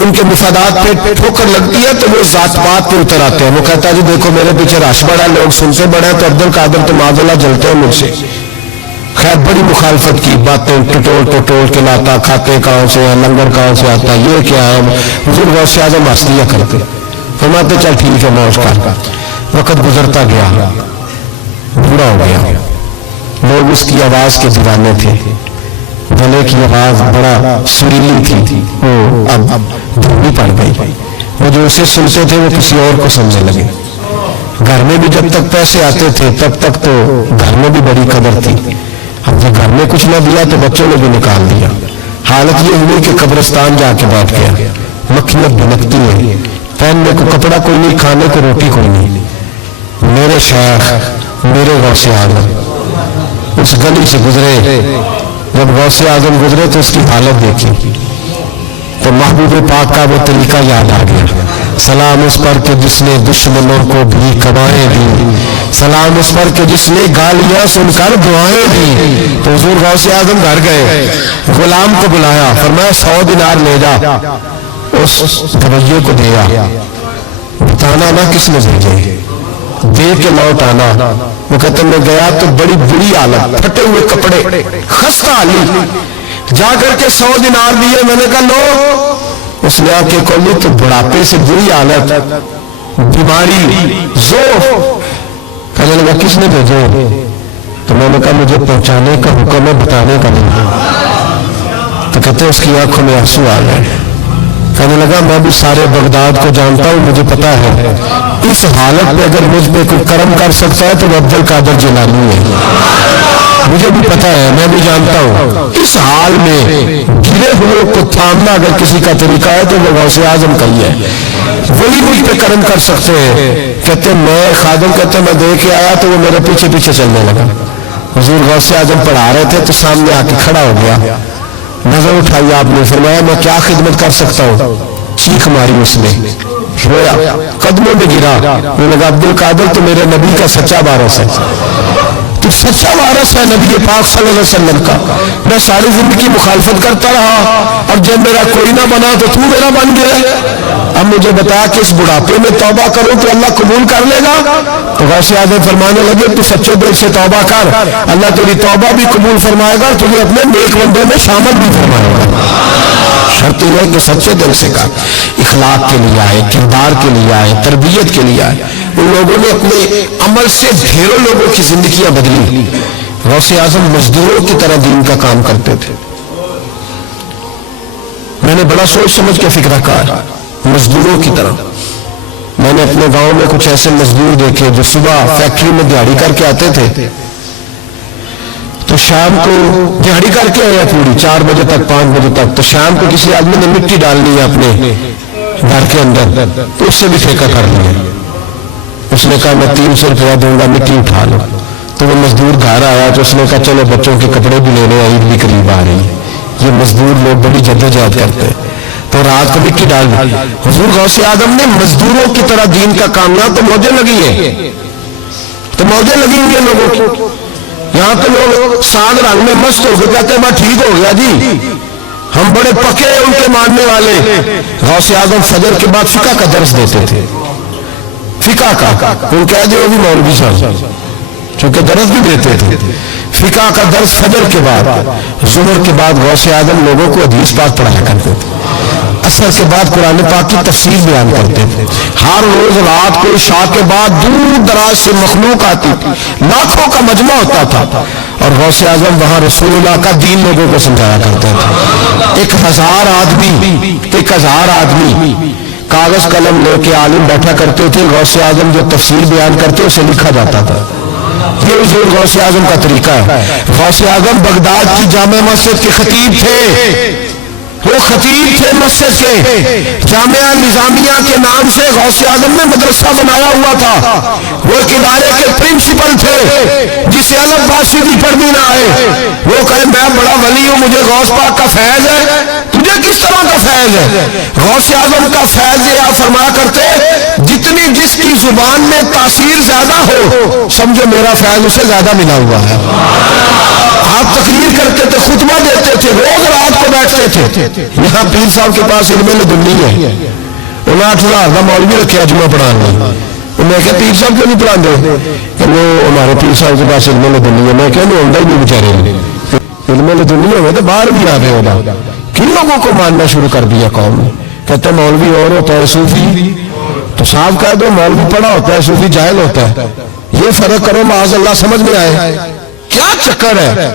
ان کے مفادات پہ ٹھوکر لگتی ہے تو وہ ذات پات پہ اتر آتے ہیں۔ وہ کہتا ہے جی دیکھو میرے پیچھے رش بڑا، لوگ سنتے بڑے ہیں، تو عبد القادر تو معاذ اللہ جلتے ہیں مجھ سے۔ خیر بڑی مخالفت کی، باتیں ٹٹول کے لاتا، کھاتے کہاں سے ہیں، لنگر کہاں سے آتا، یہ کیا ہے۔ حضور غوث اعظم ہستیاں کرتے، فرماتے چل ٹھیک ہے موج کر۔ وقت گزرتا گیا، بوڑھا ہو گیا، لوگ اس کی آواز کے دیوانے تھے، گلے کی آواز بڑا سریلی تھی، وہ اب دھوبی پڑ گئی، وہ جو اسے سنتے تھے وہ کسی اور کو سمجھنے لگے. گھر میں بھی جب تک پیسے آتے تھے تب تک تو گھر میں بھی بڑی قدر تھی. اب جب گھر میں کچھ نہ دیا تو بچوں نے بھی نکال دیا. حالت یہ ہوئی کہ قبرستان جا کے بیٹھ گیا. مکھیاں بھنکتی ہیں, پہننے کو کپڑا کوئی نہیں, کھانے کو روٹی کوئی نہیں. میرے شیخ, میرے غوث اعظم اس گلی سے گزرے. جب غوث اعظم گزرے تو اس کی حالت دیکھی تو محبوب پاک کا وہ طریقہ یاد آ گیا. سلام اس پر کہ جس نے دشمنوں کو بھی کمائیں دی, سلام اس پر کہ جس نے گالیاں سن کر دعائیں دی. تو حضور غوث اعظم گھر گئے, غلام کو بلایا, فرمایا 100 دینار لے جا, اس گویے کو دیا, بتانا نہ کس نے بھیجے, دے کے لوٹ آنا. وہ کہتے میں گیا تو بڑی بری حالت, پھٹے ہوئے کپڑے, خستہ حالی. جا کر کے 100 دینار دیے. میں نے کہا لو. اس نے آ کے کہا تو بڑھاپے سے بری حالت, بیماری, ذوف. کہنے لگا کس نے بھیجے؟ تو میں نے کہا مجھے پہنچانے کا حکم ہے, بتانے کا نہیں. تو کہتے اس کی آنکھوں میں آنسو آ گئے. کہنے لگا میں بھی سارے بغداد کو جانتا ہوں, مجھے پتا ہے اس حالت میں اگر مجھ پہ کوئی کرم کر سکتا ہے تو وہ عبد القادر جیلانی ہے. مجھے بھی پتا ہے, میں بھی جانتا ہوں اس حال میں گرے ہوئے کو تھامنا اگر کسی کا طریقہ ہے تو وہ غوث اعظم کا ہی ہے, وہی مجھ پہ کرم کر سکتے ہیں. کہتے میں خادم, کہتے میں دے کے آیا تو وہ میرے پیچھے پیچھے چلنے لگا. حضور غوث اعظم پڑھا رہے تھے تو سامنے آ کے کھڑا ہو گیا. نظر اٹھائی آپ نے, فرمایا میں کیا خدمت کر سکتا ہوں. چیخ ماری اس نے, رویا, قدموں میں گرا. وہ لگا عبد القادر تو میرے نبی کا سچا وارث ہے, تو سچا وارث ہے نبی پاک صلی اللہ علیہ وسلم کا. میں ساری زندگی مخالفت کرتا رہا, اور جب میرا کوئی نہ بنا تو تو میرا بن گیا. اب مجھے بتا کہ اس بڑھاپے میں توبہ کروں تو اللہ قبول کر لے گا؟ تو غوث اعظم فرمانے لگے تو سچے دل سے توبہ کر, اللہ تیری توبہ بھی قبول فرمائے گا, تجھے اپنے نیک بندے میں شامل بھی فرمائے گا. شرط یہ ہے کہ سچے دل سے کر, اخلاق کے لیے آئے, کردار کے لیے آئے, تربیت کے لیے آئے. ان لوگوں نے اپنے عمل سے ڈھیروں لوگوں کی زندگیاں بدلی. غوث اعظم مزدوروں کی طرح دین کا کام کرتے تھے. میں نے بڑا سوچ سمجھ کے فکر کہا, مزدوروں کی طرح. میں نے اپنے گاؤں میں کچھ ایسے مزدور دیکھے جو صبح فیکٹری میں دیہڑی کر کے آتے تھے تو شام کو دیہڑی کر کے آیا پوری 4 بجے تک 5 بجے تک. تو شام کو کسی آدمی نے مٹی ڈالنی ہے اپنے گھر کے اندر تو اس سے بھی ٹھیکہ کر لیا. اس نے کہا میں 300 روپیہ دوں گا, مٹی اٹھا لو. تو وہ مزدور گھر آیا تو اس نے کہا چلو بچوں کے کپڑے بھی لینے, عید بھی قریب آ رہی ہے. یہ مزدور لوگ بڑی جدوجہد کرتے ہیں. تو رات کو مٹی ڈال دی. حضور غوث اعظم نے مزدوروں کی طرح دین کا کام کیا. تو موجیں لگی ہیں, تو موجیں لگی ہوئی ہیں لوگوں کی. یہاں تو لوگ ساد رنگ میں مست ہو کے کہتے ہیں میں ٹھیک ہو گیا جی, ہم بڑے پکے ہیں ان کے ماننے والے. غوث اعظم فجر کے بعد فقہ کا درس دیتے تھے, فقہ کا. ان کہہ دے وہ بھی مولوی صاحب, چونکہ درس بھی دیتے تھے. فقہ کا درس فجر کے بعد, ظہر کے بعد غوث اعظم لوگوں کو حدیث پاک پڑھایا کرتے تھے. عصر کے بعد قرآن پاک کی تفسیر بیان کرتے تھے. ہر روز رات کو عشاء کے بعد دور دراز سے مخلوق آتی تھی, لاکھوں کا مجمع ہوتا تھا, اور غوث اعظم وہاں رسول اللہ کا دین لوگوں کو سمجھایا کرتے تھے. 1000 آدمی کاغذ قلم لے کے عالم بیٹھا کرتے تھے. غوث اعظم جو تفسیر بیان کرتے اسے لکھا جاتا تھا. یہ حضور غوث اعظم کا طریقہ ہے. غوث اعظم بغداد کی جامع مسجد کے خطیب تھے. وہ خطیب تھے مسجد کے. جامعہ نظامیہ کے نام سے غوث اعظم نے مدرسہ بنایا ہوا تھا. وہ ایک ادارے کے پرنسپل تھے جسے الگ باسی بھی پڑھنی نہ آئے. وہ کہے میں بڑا ولی ہوں, مجھے غوث پاک کا فیض ہے. تجھے کس طرح کا فیض ہے؟ غوث اعظم کا فیض یہ آپ فرمایا کرتے جتنی جس کی زبان میں تاثیر زیادہ ہو سمجھو میرا فیض اسے زیادہ ملا ہوا ہے. آپ تقریر کرتے تھے, خطبہ دیتے تھے, روز رات کو بیٹھتے تھے. یہاں پیر صاحب کے پاس علم لدنی ہے, انہیں 8,000 کا مولوی رکھے جمعہ پڑھانے. میں کہا پیر صاحب کیوں نہیں پڑھا دے؟ کہ وہ ہمارے پیر صاحب کے پاس علم لدنی ہے. میں کہا نہیں ہوتا ہی نہیں بیچارے, علم لدنی ہوئے تو باہر بھی آ رہے ہونا. کن لوگوں کو ماننا شروع کر دیا قوم نے. کہتے مولوی اور ہوتا ہے صوفی, تو صاحب کہہ دو مولوی پڑھا ہوتا ہے صوفی جاہل ہوتا ہے. یہ فرق کرو معاذ اللہ سمجھ میں آئے. کیا چکر ہے,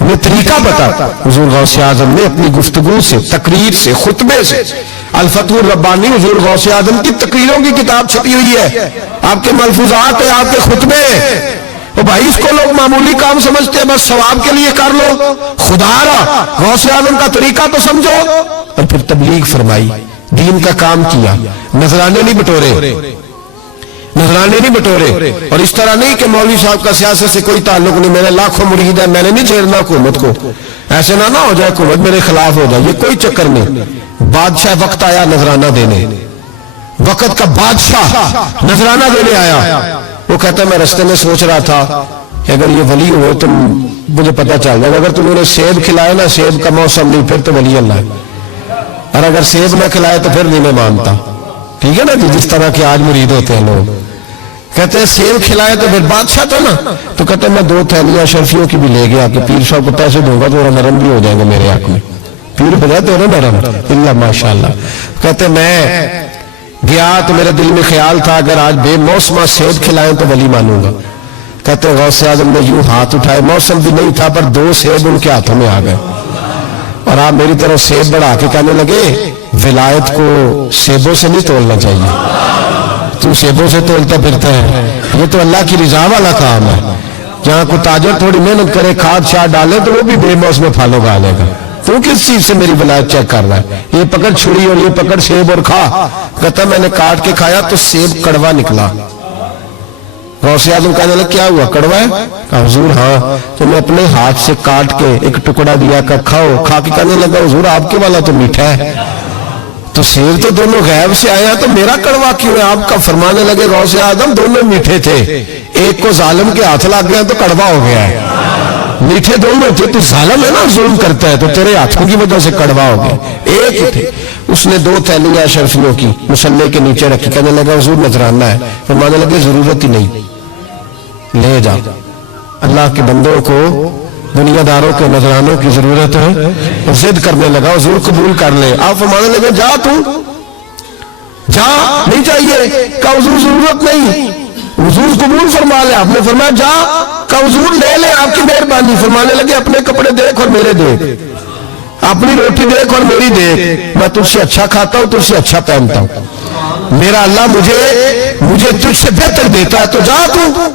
ہمیں طریقہ بتاتا. حضور غوث اعظم نے اپنی گفتگو سے، تقریر سے، خطبے سے، الفتح الربانی حضور غوث اعظم کی تقریروں کی کتاب چھپی ہوئی ہے، آپ کے ملفوظات ہیں، آپ کے خطبے. تو بھائی اس کو لوگ معمولی کام سمجھتے ہیں، بس ثواب کے لیے کر لو. خدا را غوث اعظم کا طریقہ تو سمجھو. اور پھر تبلیغ فرمائی، دین کا کام کیا. نذرانے نہیں بٹورے، نذرانے نہیں بٹورے. اور اس طرح نہیں کہ مولوی صاحب کا سیاست سے کوئی تعلق نہیں، میرے لاکھوں مرید ہیں، میں نے نہیں چھیڑنا حکومت کو، ایسے نہ ہو جائے حکومت میرے خلاف ہو جائے. یہ کوئی چکر نہیں. بادشاہ وقت آیا نذرانہ دینے، وقت کا بادشاہ نذرانہ دینے آیا. وہ کہتا ہے میں رستے میں سوچ رہا تھا کہ اگر یہ ولی ہو تو مجھے پتہ چل جائے، اگر تم نے سیب کھلائے نا، سیب کا موسم نہیں، پھر تو ولی اللہ ہے، اور اگر سیب نہ کھلائے تو پھر نہیں میں مانتا. ٹھیک ہے نا جی، جس طرح کے آج مرید ہوتے ہیں لوگ. کہتے ہیں سیب کھلائے تو پھر بادشاہ تھا نا. تو کہتے ہیں میں 2 تھیلیاں شرفیوں کی بھی لے گیا کہ پیر صاحب کو پیسے دوں گا تو نرم بھی ہو جائیں گے میرے حق میں. پیر بجائے تو نرم اللہ ماشاء اللہ. کہتے میں گیا تو میرے دل میں خیال تھا اگر آج بے موسمہ سیب کھلائیں تو ولی مانوں گا. کہتے ہیں غوث اعظم نے یوں ہاتھ اٹھائے، موسم بھی نہیں تھا پر 2 سیب ان کے ہاتھوں میں آ گئے، اور آپ میری طرف سیب بڑھا کے کہنے لگے ولایت کو سیبوں سے نہیں تولنا چاہیے، تو سیبوں سے تولتا پھرتا ہے، یہ تو اللہ کی رضا والا کام ہے. جہاں کوئی تاجر تھوڑی محنت کرے، کھاد شاد ڈالے تو وہ بھی بے موسم پھل اگا لے گا. تو کس چیز سے میری ولایت چیک کر رہا ہے؟ یہ پکڑ چھری اور یہ پکڑ سیب اور کھا. کہتا میں نے کاٹ کے کھایا تو سیب کڑوا نکلا. غوث اعظم کہنے لگا کیا ہوا، کڑوا ہے؟ کہا حضور ہاں. تو میں اپنے ہاتھ سے کاٹ کے ایک ٹکڑا دیا کہ کھاؤ. کھا کے کہنے لگا حضور آپ کے والا تو میٹھا ہے. تو سیب تو دونوں غیب سے آیا تو میرا کڑوا کیوں ہے؟ آپ کا فرمانے لگے غوث اعظم دونوں میٹھے تھے، ایک کو ظالم کے ہاتھ لگ گیا تو کڑوا ہو گیا ہے. میٹھے دونوں تھے، تو ظالم ہے نا، ظلم کرتا ہے، تو تیرے ہاتھوں کی وجہ سے کڑوا ہو گیا. ایک ہی تھے. اس نے 2 تھیلیاں شرفیوں کی مصلے کے نیچے رکھی. کہنے لگا حضور نذرانہ ہے. فرمانے لگے ضرورت ہی نہیں، لے جا. اللہ کے بندوں کو، دنیا داروں کے نذرانوں کی ضرورت ہے. اور ضد کرنے لگا حضور قبول کر لے. آپ فرمانے لگے جا تو جا، نہیں چاہیے. کہا حضور ضرورت نہیں، حضور قبول فرما لے. آپ نے فرمایا جا. کہا حضور لے لے، آپ کی مہربانی. فرمانے لگے اپنے کپڑے دیکھ اور میرے دیکھ، اپنی روٹی دیکھ اور میری دیکھ. میں تجھ سے اچھا کھاتا ہوں، تجھ سے اچھا پہنتا ہوں، میرا اللہ مجھے تجھ سے بہتر دیتا ہے، تو جا تو.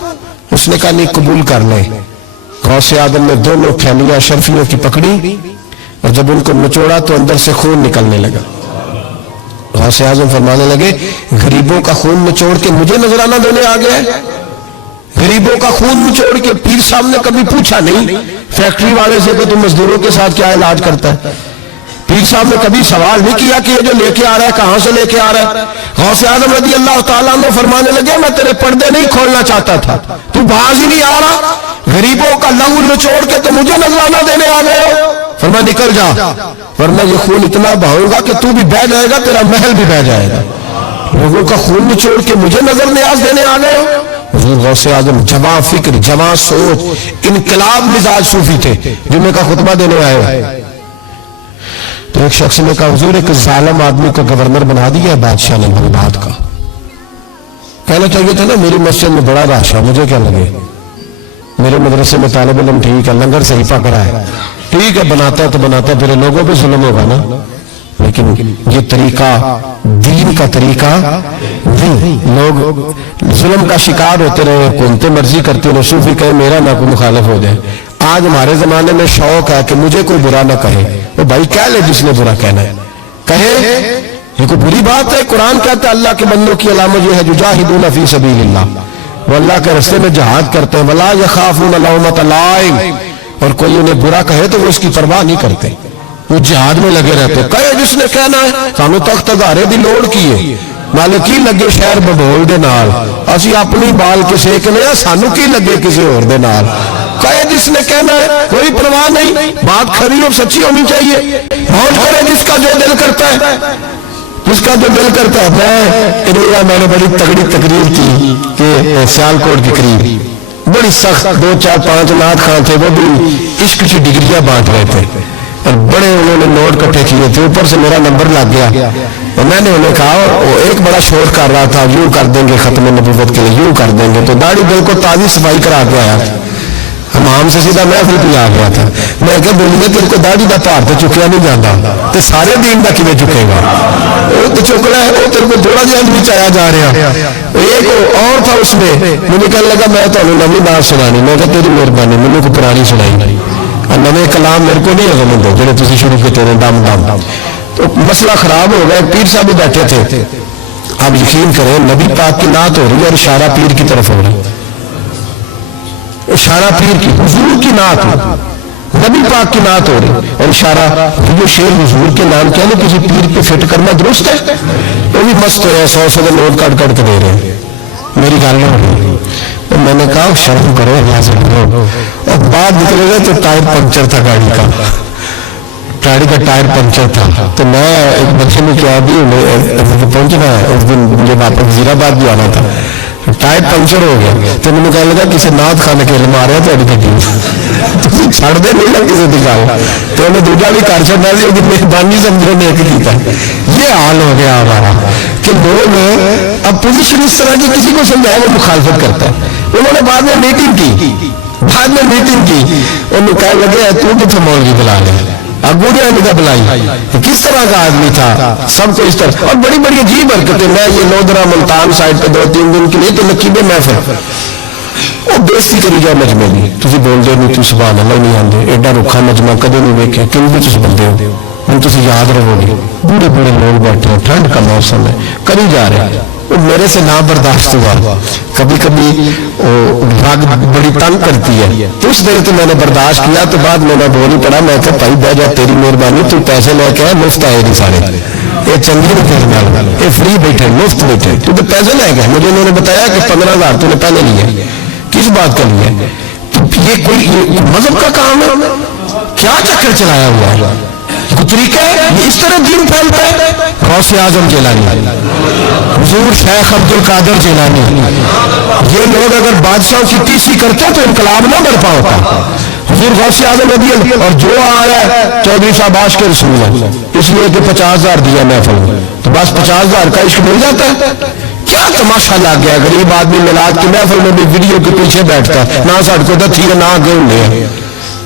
اس نے کہا نہیں قبول کر لے. غوث اعظم نے دونوں تھیلیاں شرفیوں کی پکڑی اور جب ان کو نچوڑا تو اندر سے خون نکلنے لگا. غوث اعظم فرمانے لگے غریبوں کا خون نچوڑ کے مجھے نذرانہ دینے آ گیا ہے. غریبوں کا خون نچوڑ کے. پیر صاحب نے کبھی پوچھا نہیں فیکٹری والے سے کہ تم مزدوروں کے ساتھ کیا علاج کرتا ہے. پیر صاحب نے کبھی سوال نہیں کیا کہ یہ جو لے کے آ رہا ہے کہاں سے لے کے آ رہا ہے. غوث اعظم رضی اللہ تعالیٰ عنہ فرمانے لگے میں تیرے پردے نہیں کھولنا چاہتا تھا، تو باز ہی نہیں آ رہا، غریبوں کا لہو نچوڑ کے تو مجھے نذرانہ دینے آ گئے ہو. فرمایا نکل جا ورنہ یہ خون اتنا بہاؤں گا کہ تو بھی بہہ جائے گا، تیرا محل بھی بہہ جائے گا. لوگوں کا خون نچوڑ کے مجھے نظر نیاز دینے آ گئے ہو. حضور غوث اعظم جواں فکر، جواں سوچ، انقلاب مزاج صوفی تھے. جمعے کا خطبہ دینے آئے تو ایک شخص نے کہا حضور ایک ظالم آدمی کو گورنر بنا دیا ہے بادشاہ نے بغداد کا. کہنا چاہیے تھا نا میری مسجد میں بڑا رش ہے، مجھے کیا لگے، میرے مدرسے میں طالب علم ٹھیک ہے، لنگر صحیح پکڑا ہے، ٹھیک ہے بناتا ہے تو بناتا ہے، پھر لوگوں پہ ظلم ہوگا نا. لیکن یہ طریقہ دین کا طریقہ نہیں. لوگ ظلم کا شکار ہوتے رہے، حکومتیں مرضی کرتے رہے، صوفی کہے میرا نہ کوئی مخالف ہو جائے. آج ہمارے زمانے میں شوق ہے کہ مجھے کوئی برا نہ کہے. وہ بھائی کہہ لے جس نے برا کہنا ہے کہے، یہ کوئی بری بات ہے. قرآن کہتا ہے اللہ کے بندوں کی علامت یہ ہے یجاہدون فی سبیل اللہ، وہ اللہ کے راستے میں جہاد کرتے ہیں. ولا یخافون لومۃ لائم، اور کوئی انہیں برا کہے تو وہ اس کی پرواہ نہیں کرتے، وہ جہاد میں لگے رہتے. کہے جس نے کہنا ہے سانو تخت ادارے دی لوڑ کی ہے، مالکی لگے شہر ببول دے نال، اسی اپنی بال کے سیکنے ہیں، سانو کی لگے کسی اور دے نال. کہے جس نے کہنا ہے کوئی پرواہ نہیں، بات کھری اور سچی ہونی چاہیے. موت کرے جس کا جو دل کرتا ہے، جس کا جو دل کرتا ہے. میں نے بڑی تگڑی تقریر کی کہ سیالکوٹ کے قریب بڑی سخت 2 4 5 نعت خان تھے، وہ بھی عشق کی ڈگریاں بانٹ رہے تھے اور بڑے انہوں نے نوٹ کٹھے کیے تھے. اوپر سے میرا نمبر لگ گیا اور میں نے انہیں کہا وہ ایک بڑا شور کر رہا تھا یوں کر دیں گے ختم نبوت کے لیے، یوں کر دیں گے. تو داڑھی بالکل تازی صفائی کرا کے آیا. ہمام سے سیدھا محفل پہ آ گیا تھا. میں کہ بولیے تیرے کو داڑھی کا بھار تو چکیا نہیں جاتا تو سارے دین کا کیوں چکے گا؟ وہ تو چکنا ہے, وہ تیرے کو تھوڑا جہا بچایا جا رہا. ایک اور تھا اس میں, مجھے کہنے لگا میں تمہیں نویں بات سنانی. میں کہ تیری مہربانی, مجھے کو پرانی سنائی. نویں کلام میرے کو نہیں ہزم ہوتے جڑے تھی شروع کیتے ہیں ڈم ڈم. تو مسئلہ خراب ہو گیا. پیر صاحب بھی بیٹھے تھے. آپ یقین کریں نبی پاک کی نعت ہو رہی ہے اور اشارہ پیر کی طرف ہو رہا ہے. اشارہ پیر کی, حضور کی نعت ہو, نبی پاک کی نعت ہو رہی اور اشارہ. جو شیر حضور کے نام کیا نا کسی پیر پہ فٹ کرنا درست ہے؟ وہ بھی مست ہو 100 کا نوٹ کٹ کٹ کے دے رہے ہیں. میری گل نہ ہو رہی. میں نے کہا شرم کرو اللہ سے کرو. اور بعد نکلے گئے تو ٹائر پنچر تھا گاڑی کا, گاڑی کا ٹائر پنچر تھا. تو میں ایک بچے نے کیا بھی پہنچنا ہے اس دن, مجھے واپس وزیر آباد بھی آنا تھا. ٹائر پنچر ہو گیا تو مجھے کہنے لگا کسی نعت خانے کے علم آ رہا ہے تو گڈی چھڑ دے نہیں لگ کسی دکھاؤ. تو انہیں دوجا بھی کر چڑھنا سی, مہربانی سمجھو نے ایک کیتا. یہ حال ہو گیا ہمارا کہ لوگ اب پوزیشن اس طرح کی کسی کو سمجھایا وہ مخالفت کرتا ہے. انہوں نے بعد میں میٹنگ کی, انہوں کہنے لگے تو کتنے مولوی بلا لے, اگوڑیا نے بلائی, کس طرح کا آدمی تھا, سب کو اس طرح. اور بڑی بڑی عجیب حرکتیں. میں یہ لودرا ملتان سائڈ پہ 2-3 دن کے لیے تو نقیب محفل وہ بےزتی کری جاؤ مجمے کی. تھی بولتے نہیں, تھی سبحان اللہ نہیں آتے, ایڈا رکھا مجمع کدے نہیں ویکیا, کیوں بھی تھی بندے ہو ہوں تھی یاد رہو گے. بوڑھے بوڑھے لوگ بیٹھے ہیں, ٹھنڈ کا موسم ہے, کری جا رہے ہیں. وہ میرے سے نہ برداشت ہوا. کبھی کبھی رگ بڑی تنگ کرتی ہے تو اس دیر تو میں نے برداشت کیا. تو بعد میں نے بول ہی پڑا, میں کہ بھائی بہ جا, تیری مہربانی, تو پیسے لے کے آئے, مفت آئے نہیں سارے. یہ چنگی نہیں تیرے نال, یہ فری بیٹھے, مفت بیٹھے, تو پیسے لے گئے. مجھے انہوں نے بتایا کہ 15,000 تو نے پہلے لیے. کس بات کا لیے؟ یہ کوئی مذہب کا کام ہے کیا؟ چکر چلایا ہوا ہے, کوئی طریقہ ہے؟ یہ اس طرح دین پھیلتا ہے. غوث اعظم جیلانی, حضور شیخ عبد القادر جیلانی, یہ لوگ اگر بادشاہوں کی ٹیسی کرتے تو انقلاب نہ برپا ہوتا. حضور غوث اعظم رضی اللہ, اور جو آیا ہے چودھری صاحب عاشق رسول ہے, اس لیے کہ 50,000 دیا محفل میں, تو بس 50,000 کا عشق مل جاتا ہے. کیا تماشا لگ گیا, غریب آدمی میلاد کی محفل میں بھی ویڈیو کے پیچھے بیٹھتا ہے, نہ سڑکوں کو تھی نہ آگے انہیں.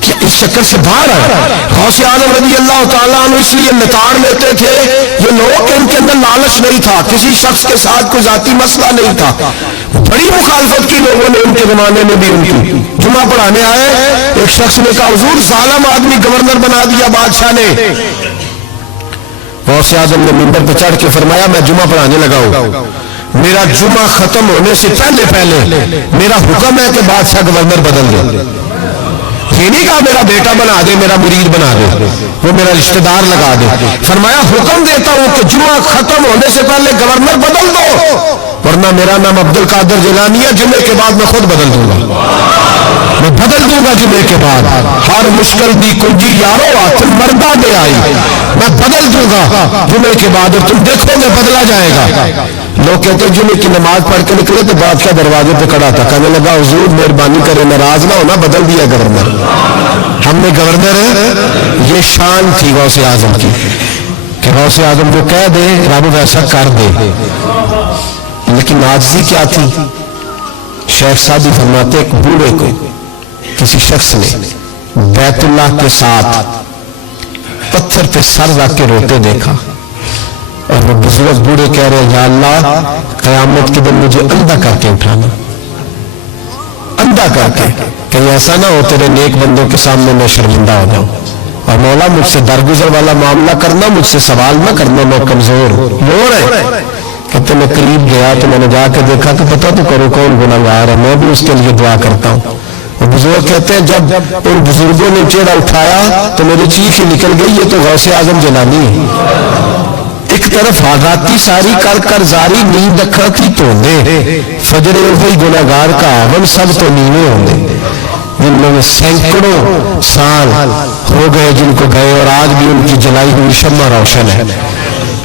کہ اس چکر سے باہر آئے. غوث اعظم رضی اللہ تعالیٰ عنہ اس لیے نتاڑ لیتے تھے یہ لوگ کہ ان کے اندر لالچ نہیں تھا, کسی شخص کے ساتھ کوئی ذاتی مسئلہ نہیں تھا. بڑی مخالفت کی لوگوں نے ان کے زمانے میں بھی. ان کی جمعہ پڑھانے آئے, ایک شخص نے کہا حضور ظالم آدمی گورنر بنا دیا بادشاہ نے. غوث اعظم نے منبر پہ چڑھ کے فرمایا میں جمعہ پڑھانے لگا ہوں, میرا جمعہ ختم ہونے سے پہلے میرا حکم ہے کہ بادشاہ گورنر بدل دے. یہ نہیں کہا میرا بیٹا بنا دے, میرا مرید بنا دے, وہ میرا رشتہ دار لگا دے. فرمایا حکم دیتا ہوں کہ جمعہ ختم ہونے سے پہلے گورنر بدل دو, ورنہ میرا نام عبد القادر جیلانی ہے, جمعے کے بعد میں خود بدل دوں گا. میں بدل دوں گا جمعے کے بعد. ہر مشکل دی کنجی یارو ہاتھ مردہ دے آئی, میں بدل دوں گا جمعے کے بعد, اور تم دیکھو گے بدلا جائے گا. لوگ کہتے ہیں جمعے کی نماز پڑھ کے نکلے تو بادشاہ دروازے پہ کھڑا تھا, کہنے لگا حضور مہربانی کرے, ناراض نہ ہونا, بدل دیا گورنر. ہم نے گورنر, یہ شان تھی غوث اعظم کی کہ غوث اعظم کو کہہ دے رب ویسا کر دے. لیکن عاجزی کیا تھی؟ شیخ سعدی فرماتے ایک بوڑھے کو کسی شخص نے بیت اللہ کے ساتھ پتھر پہ سر رکھ کے روتے دیکھا, اور وہ بزرگ بوڑھے کہہ رہے یا اللہ قیامت کے دن مجھے اندھا کر کے اٹھانا, اندھا کر کے, کہیں ایسا نہ ہو تیرے نیک بندوں کے سامنے میں شرمندہ ہو جاؤں, اور مولا مجھ سے درگزر والا معاملہ کرنا, مجھ سے سوال نہ کرنا, میں کمزور ہوں. ہے کہتے میں قریب گیا تو میں نے جا کے دیکھا کہ پتہ تو کرو کون گناہگار ہے, میں بھی اس کے لیے دعا کرتا ہوں. اور بزرگ کہتے ہیں جب ان بزرگوں نے چہرہ اٹھایا تو میری چیخ ہی نکل گئی, یہ تو غوث اعظم جیلانی ہے. ایک طرف حاجاتی ساری کر کر زاری, نیند اکھا کی توندے, فجر وہی گناہگار کا آون, سب تو نیوے ہوندے. جن میں سینکڑوں سال ہو گئے جن کو گئے, اور آج بھی ان کی جلائی ہوئی شمع روشن ہے.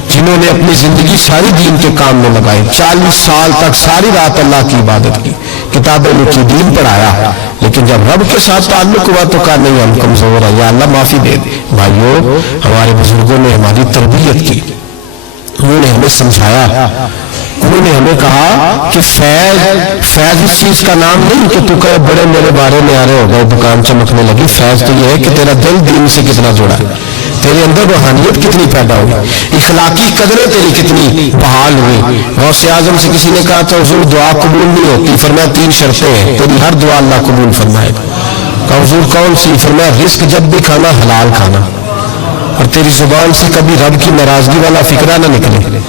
جنہوں نے اپنی زندگی ساری دین کے کام میں لگائی, 40 سال تک ساری رات اللہ کی عبادت کی, کتابیں لکھی, دین پڑھایا, لیکن جب رب کے ساتھ تعلق ہوا تو کہا نہیں ہم کمزور ہیں, یا اللہ معافی دے دے. بھائیو ہمارے بزرگوں نے ہماری تربیت کی, انہوں نے ہمیں سمجھایا انہوں نے ہمیں کہا کہ فیض اس چیز کا نام نہیں کہ تو کہے بڑے میرے بارے میں آ رہے ہو گئے دکان چمکنے لگی. فیض تو یہ ہے کہ تیرا دل دین سے کتنا جڑا ہے, تیرے اندر روحانیت کتنی پیدا ہوئی, اخلاقی قدریں تیری کتنی بحال ہوئی. غوث اعظم سے کسی نے کہا تو حضور دعا قبول نہیں ہوتی, فرمایا 3 شرطیں ہیں, تیری ہر دعا اللہ قبول فرمائے گا. کہا حضور کون سی؟ فرمایا رزق جب بھی کھانا حلال کھانا, اور تیری زبان سے کبھی رب کی ناراضگی والا فکرہ نہ نکلے,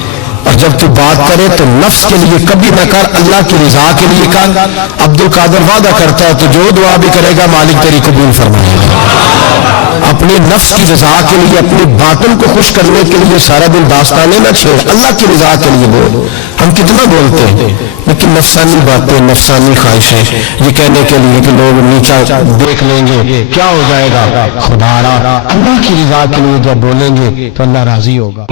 اور جب تو بات کرے تو نفس کے لیے کبھی نہ کر, اللہ کی رضا کے لیے کر. عبد القادر وعدہ کرتا ہے تو جو دعا بھی کرے گا مالک تیری قبول فرمائے گا. اپنے نفس کی رضا کے لیے, اپنے باطن کو خوش کرنے کے لیے سارا دن داستانیں نہ چھیڑ, اللہ کی رضا کے لیے بول. ہم کتنا بولتے ہیں لیکن نفسانی باتیں, نفسانی خواہشیں, یہ کہنے کے لیے کہ لوگ نیچا دیکھ لیں گے کیا ہو جائے گا. خدا را اللہ کی رضا کے لیے جب بولیں گے تو اللہ راضی ہوگا.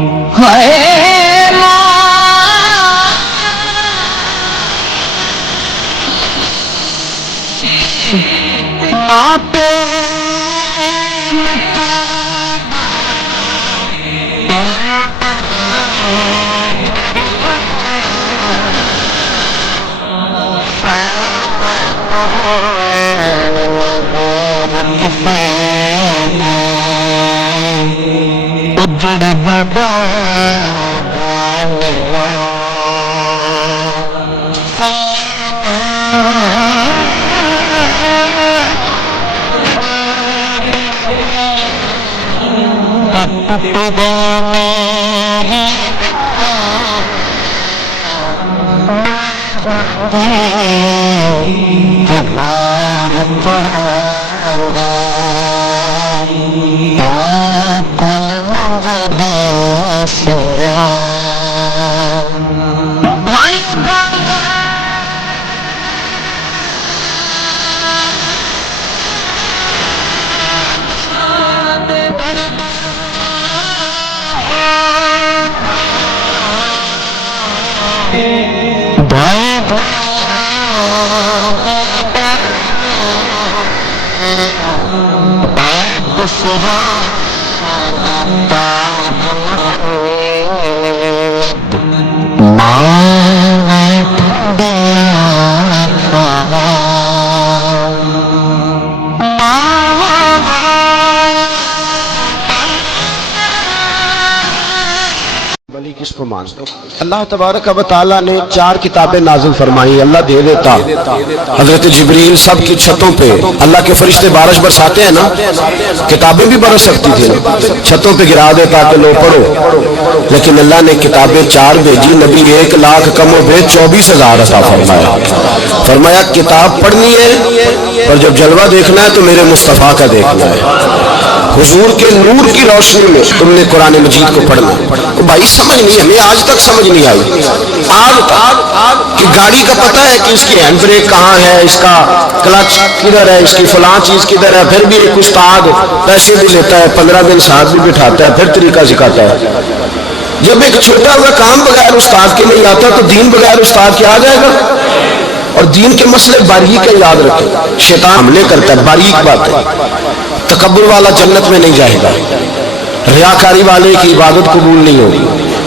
کس کو مان دو. اللہ تبارک و تعالیٰ نے 4 کتابیں نازل فرمائی, اللہ دے دیتا. حضرت جبریل سب کی چھتوں پہ, اللہ کے فرشتے بارش برساتے ہیں نا, کتابیں بھی برس سکتی تھی, چھتوں پہ گرا دیتا کہ لو پڑھو, لیکن اللہ نے کتابیں 4 بھیجی. نبی 1 لاکھ کم و بیش 24,000 عطا فرمایا. فرمایا کتاب پڑھنی ہے پر جب جلوہ دیکھنا ہے تو میرے مصطفیٰ کا دیکھنا ہے. حضور کے نور کی روشنی میں تم نے قرآن مجید کو پڑھنا. بھائی سمجھ نہیں, ہمیں آج تک سمجھ نہیں آئی. آج تک کہ گاڑی کا پتہ ہے کہ اس کی ہینڈ بریک کہاں ہے, اس کا کلچ کدھر ہے, اس کی فلاں چیز کدھر ہے. پھر بھی ایک استاد پیسے بھی لیتا ہے, 15 دن ساتھ بھی بٹھاتا ہے, پھر طریقہ سکھاتا ہے. جب ایک چھوٹا ہوا کام بغیر استاد کے نہیں آتا تو دین بغیر استاد کے آ جائے گا. اور دین کے مسئلے باریک کا یاد رکھیں, شیطان حملے کرتا ہے, باریک بات ہے. تکبر والا جنت میں نہیں جائے گا, ریاکاری والے کی عبادت قبول نہیں ہوگی,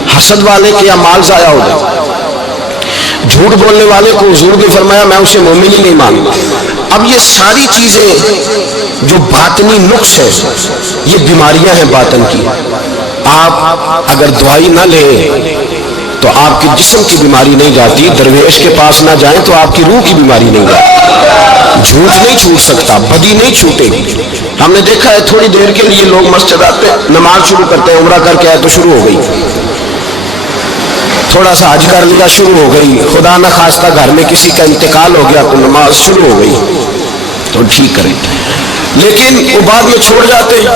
حسد والے کے اعمال ضائع ہو گئے, جھوٹ بولنے والے کو حضور نے فرمایا میں اسے مومن ہی نہیں مانتا. اب یہ ساری چیزیں جو باطنی نقص ہے, یہ بیماریاں ہیں باطن کی. آپ اگر دوائی نہ لیں تو آپ کے جسم کی بیماری نہیں جاتی, درویش کے پاس نہ جائیں تو آپ کی روح کی بیماری نہیں جاتی. جھوٹ نہیں چھوٹ سکتا, بدی نہیں چھوٹے گی. ہم نے دیکھا ہے تھوڑی دیر کے لیے لوگ مسجد آتے ہیں, نماز شروع کرتے ہیں, عمرہ کر کے آئے تو شروع ہو گئی, تھوڑا سا حج کر لیا شروع ہو گئی, خدا نہ خواستہ گھر میں کسی کا انتقال ہو گیا تو نماز شروع ہو گئی. تو ٹھیک کریں, لیکن وہ بعد میں چھوڑ جاتے ہیں.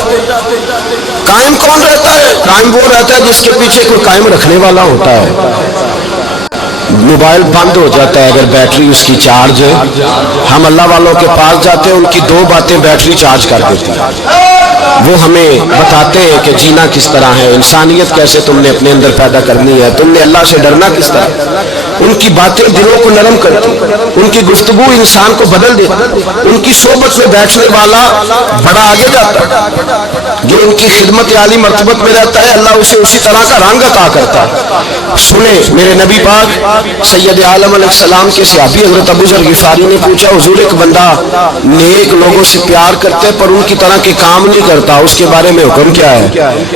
قائم کون رہتا ہے؟ قائم وہ رہتا ہے جس کے پیچھے کوئی قائم رکھنے والا ہوتا ہے. موبائل بند ہو جاتا ہے اگر بیٹری اس کی چارج ہے. ہم اللہ والوں کے پاس جاتے ہیں, ان کی 2 باتیں بیٹری چارج کر دیتی ہیں. وہ ہمیں بتاتے ہیں کہ جینا کس طرح ہے, انسانیت کیسے تم نے اپنے اندر پیدا کرنی ہے, تم نے اللہ سے ڈرنا کس طرح. ان کی باتیں دلوں کو نرم کرتی، ان کی گفتگو انسان کو بدل دیتی، ان کی صحبت میں بیٹھنے والا بڑا آگے جاتا ہے، جو ان کی خدمت عالی مرتبت میں رہتا ہے اللہ اسے اسی طرح کا رنگ عطا کرتا ہے۔ سنیں میرے نبی پاک سید عالم علیہ السلام کے صحابی حضرت ابو ذر غفاری نے پوچھا حضور ایک بندہ نیک لوگوں سے پیار کرتے پر ان کی طرح کے کام نہیں کرتا، اس کے بارے میں حکم کیا ہے؟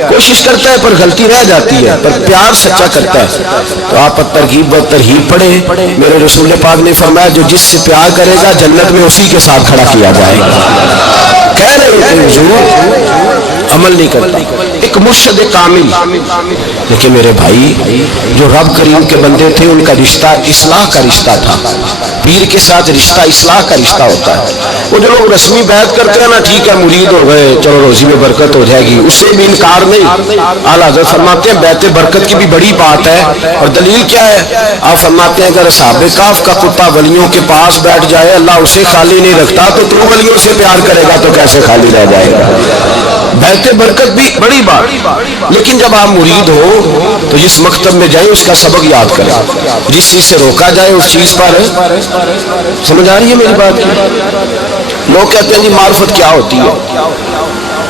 کوشش کرتا ہے پر غلطی رہ جاتی ہے پر پیار سچا کرتا ہے، تو آپ ترغیب و ترہیب پڑھیں۔ میرے رسول پاک نے فرمایا جو جس سے پیار کرے گا جنت میں اسی کے ساتھ کھڑا کیا جائے گا۔ کہہ رہے ہیں حضور عمل نہیں کرتا، ایک مرشد کامل، لیکن میرے بھائی جو رب کریم کے بندے تھے ان کا رشتہ اصلاح کا رشتہ تھا، پیر کے ساتھ رشتہ اصلاح کا رشتہ ہوتا ہے۔ وہ جو لوگ رسمی بیعت کرتے ہیں نا ٹھیک ہے مرید ہو گئے چلو روزی میں برکت ہو جائے گی، اس سے بھی انکار نہیں۔ اعلیٰ حضرت فرماتے ہیں بیعت برکت کی بھی بڑی بات ہے، اور دلیل کیا ہے؟ آپ فرماتے ہیں اگر اصحاب کہف کا کتا ولیوں کے پاس بیٹھ جائے اللہ اسے خالی نہیں رکھتا، تو تو ولیوں سے پیار کرے گا تو کیسے خالی رہ جائے گا؟ بیعت برکت بھی بڑی بات، لیکن جب آپ مرید ہو تو جس مکتب میں جائیں اس کا سبق یاد کریں، جس چیز سے روکا جائے اس چیز پر سمجھ آ رہی ہے میری بات کی؟ لوگ کہتے ہیں جی معرفت کیا ہوتی ہے،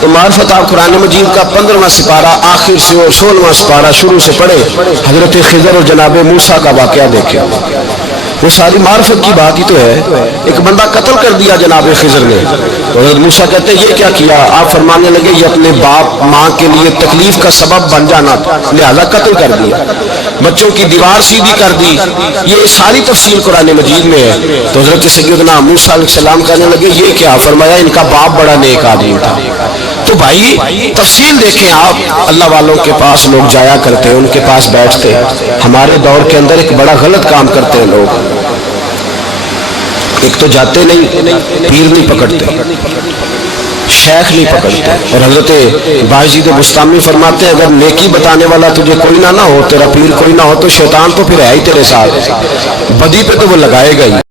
تو معرفت آپ قرآن مجید کا 15واں سپارہ آخر سے اور 16واں سپارہ شروع سے پڑھے، حضرت خضر اور جناب موسیٰ کا واقعہ دیکھیں، وہ ساری معرفت کی بات ہی تو ہے۔ ایک بندہ قتل کر دیا جناب خضر نے، تو حضرت موسیٰ کہتے ہیں یہ کیا کیا؟ آپ فرمانے لگے یہ اپنے باپ ماں کے لیے تکلیف کا سبب بن جانا تھا لہذا قتل کر دیا، بچوں کی دیوار سیدھی کر دی، یہ ساری تفصیل قرآن مجید میں ہے۔ تو حضرت سیدنا موسیٰ علیہ السلام کہنے لگے یہ کیا؟ فرمایا ان کا باپ بڑا نیک آدمی تھا۔ تو بھائی تفصیل دیکھیں آپ، اللہ والوں کے پاس لوگ جایا کرتے ان کے پاس بیٹھتے، ہمارے دور کے اندر ایک بڑا غلط کام کرتے ہیں لوگ، ایک تو جاتے نہیں، پیر نہیں پکڑتے، شیخ نہیں پکڑتے، اور حضرت باجید بستامی فرماتے ہیں اگر نیکی بتانے والا تجھے کوئی نہ ہو، تیرا پیر کوئی نہ ہو تو شیطان تو پھر ہے ہی تیرے ساتھ، بدی پہ تو وہ لگائے گا ہی۔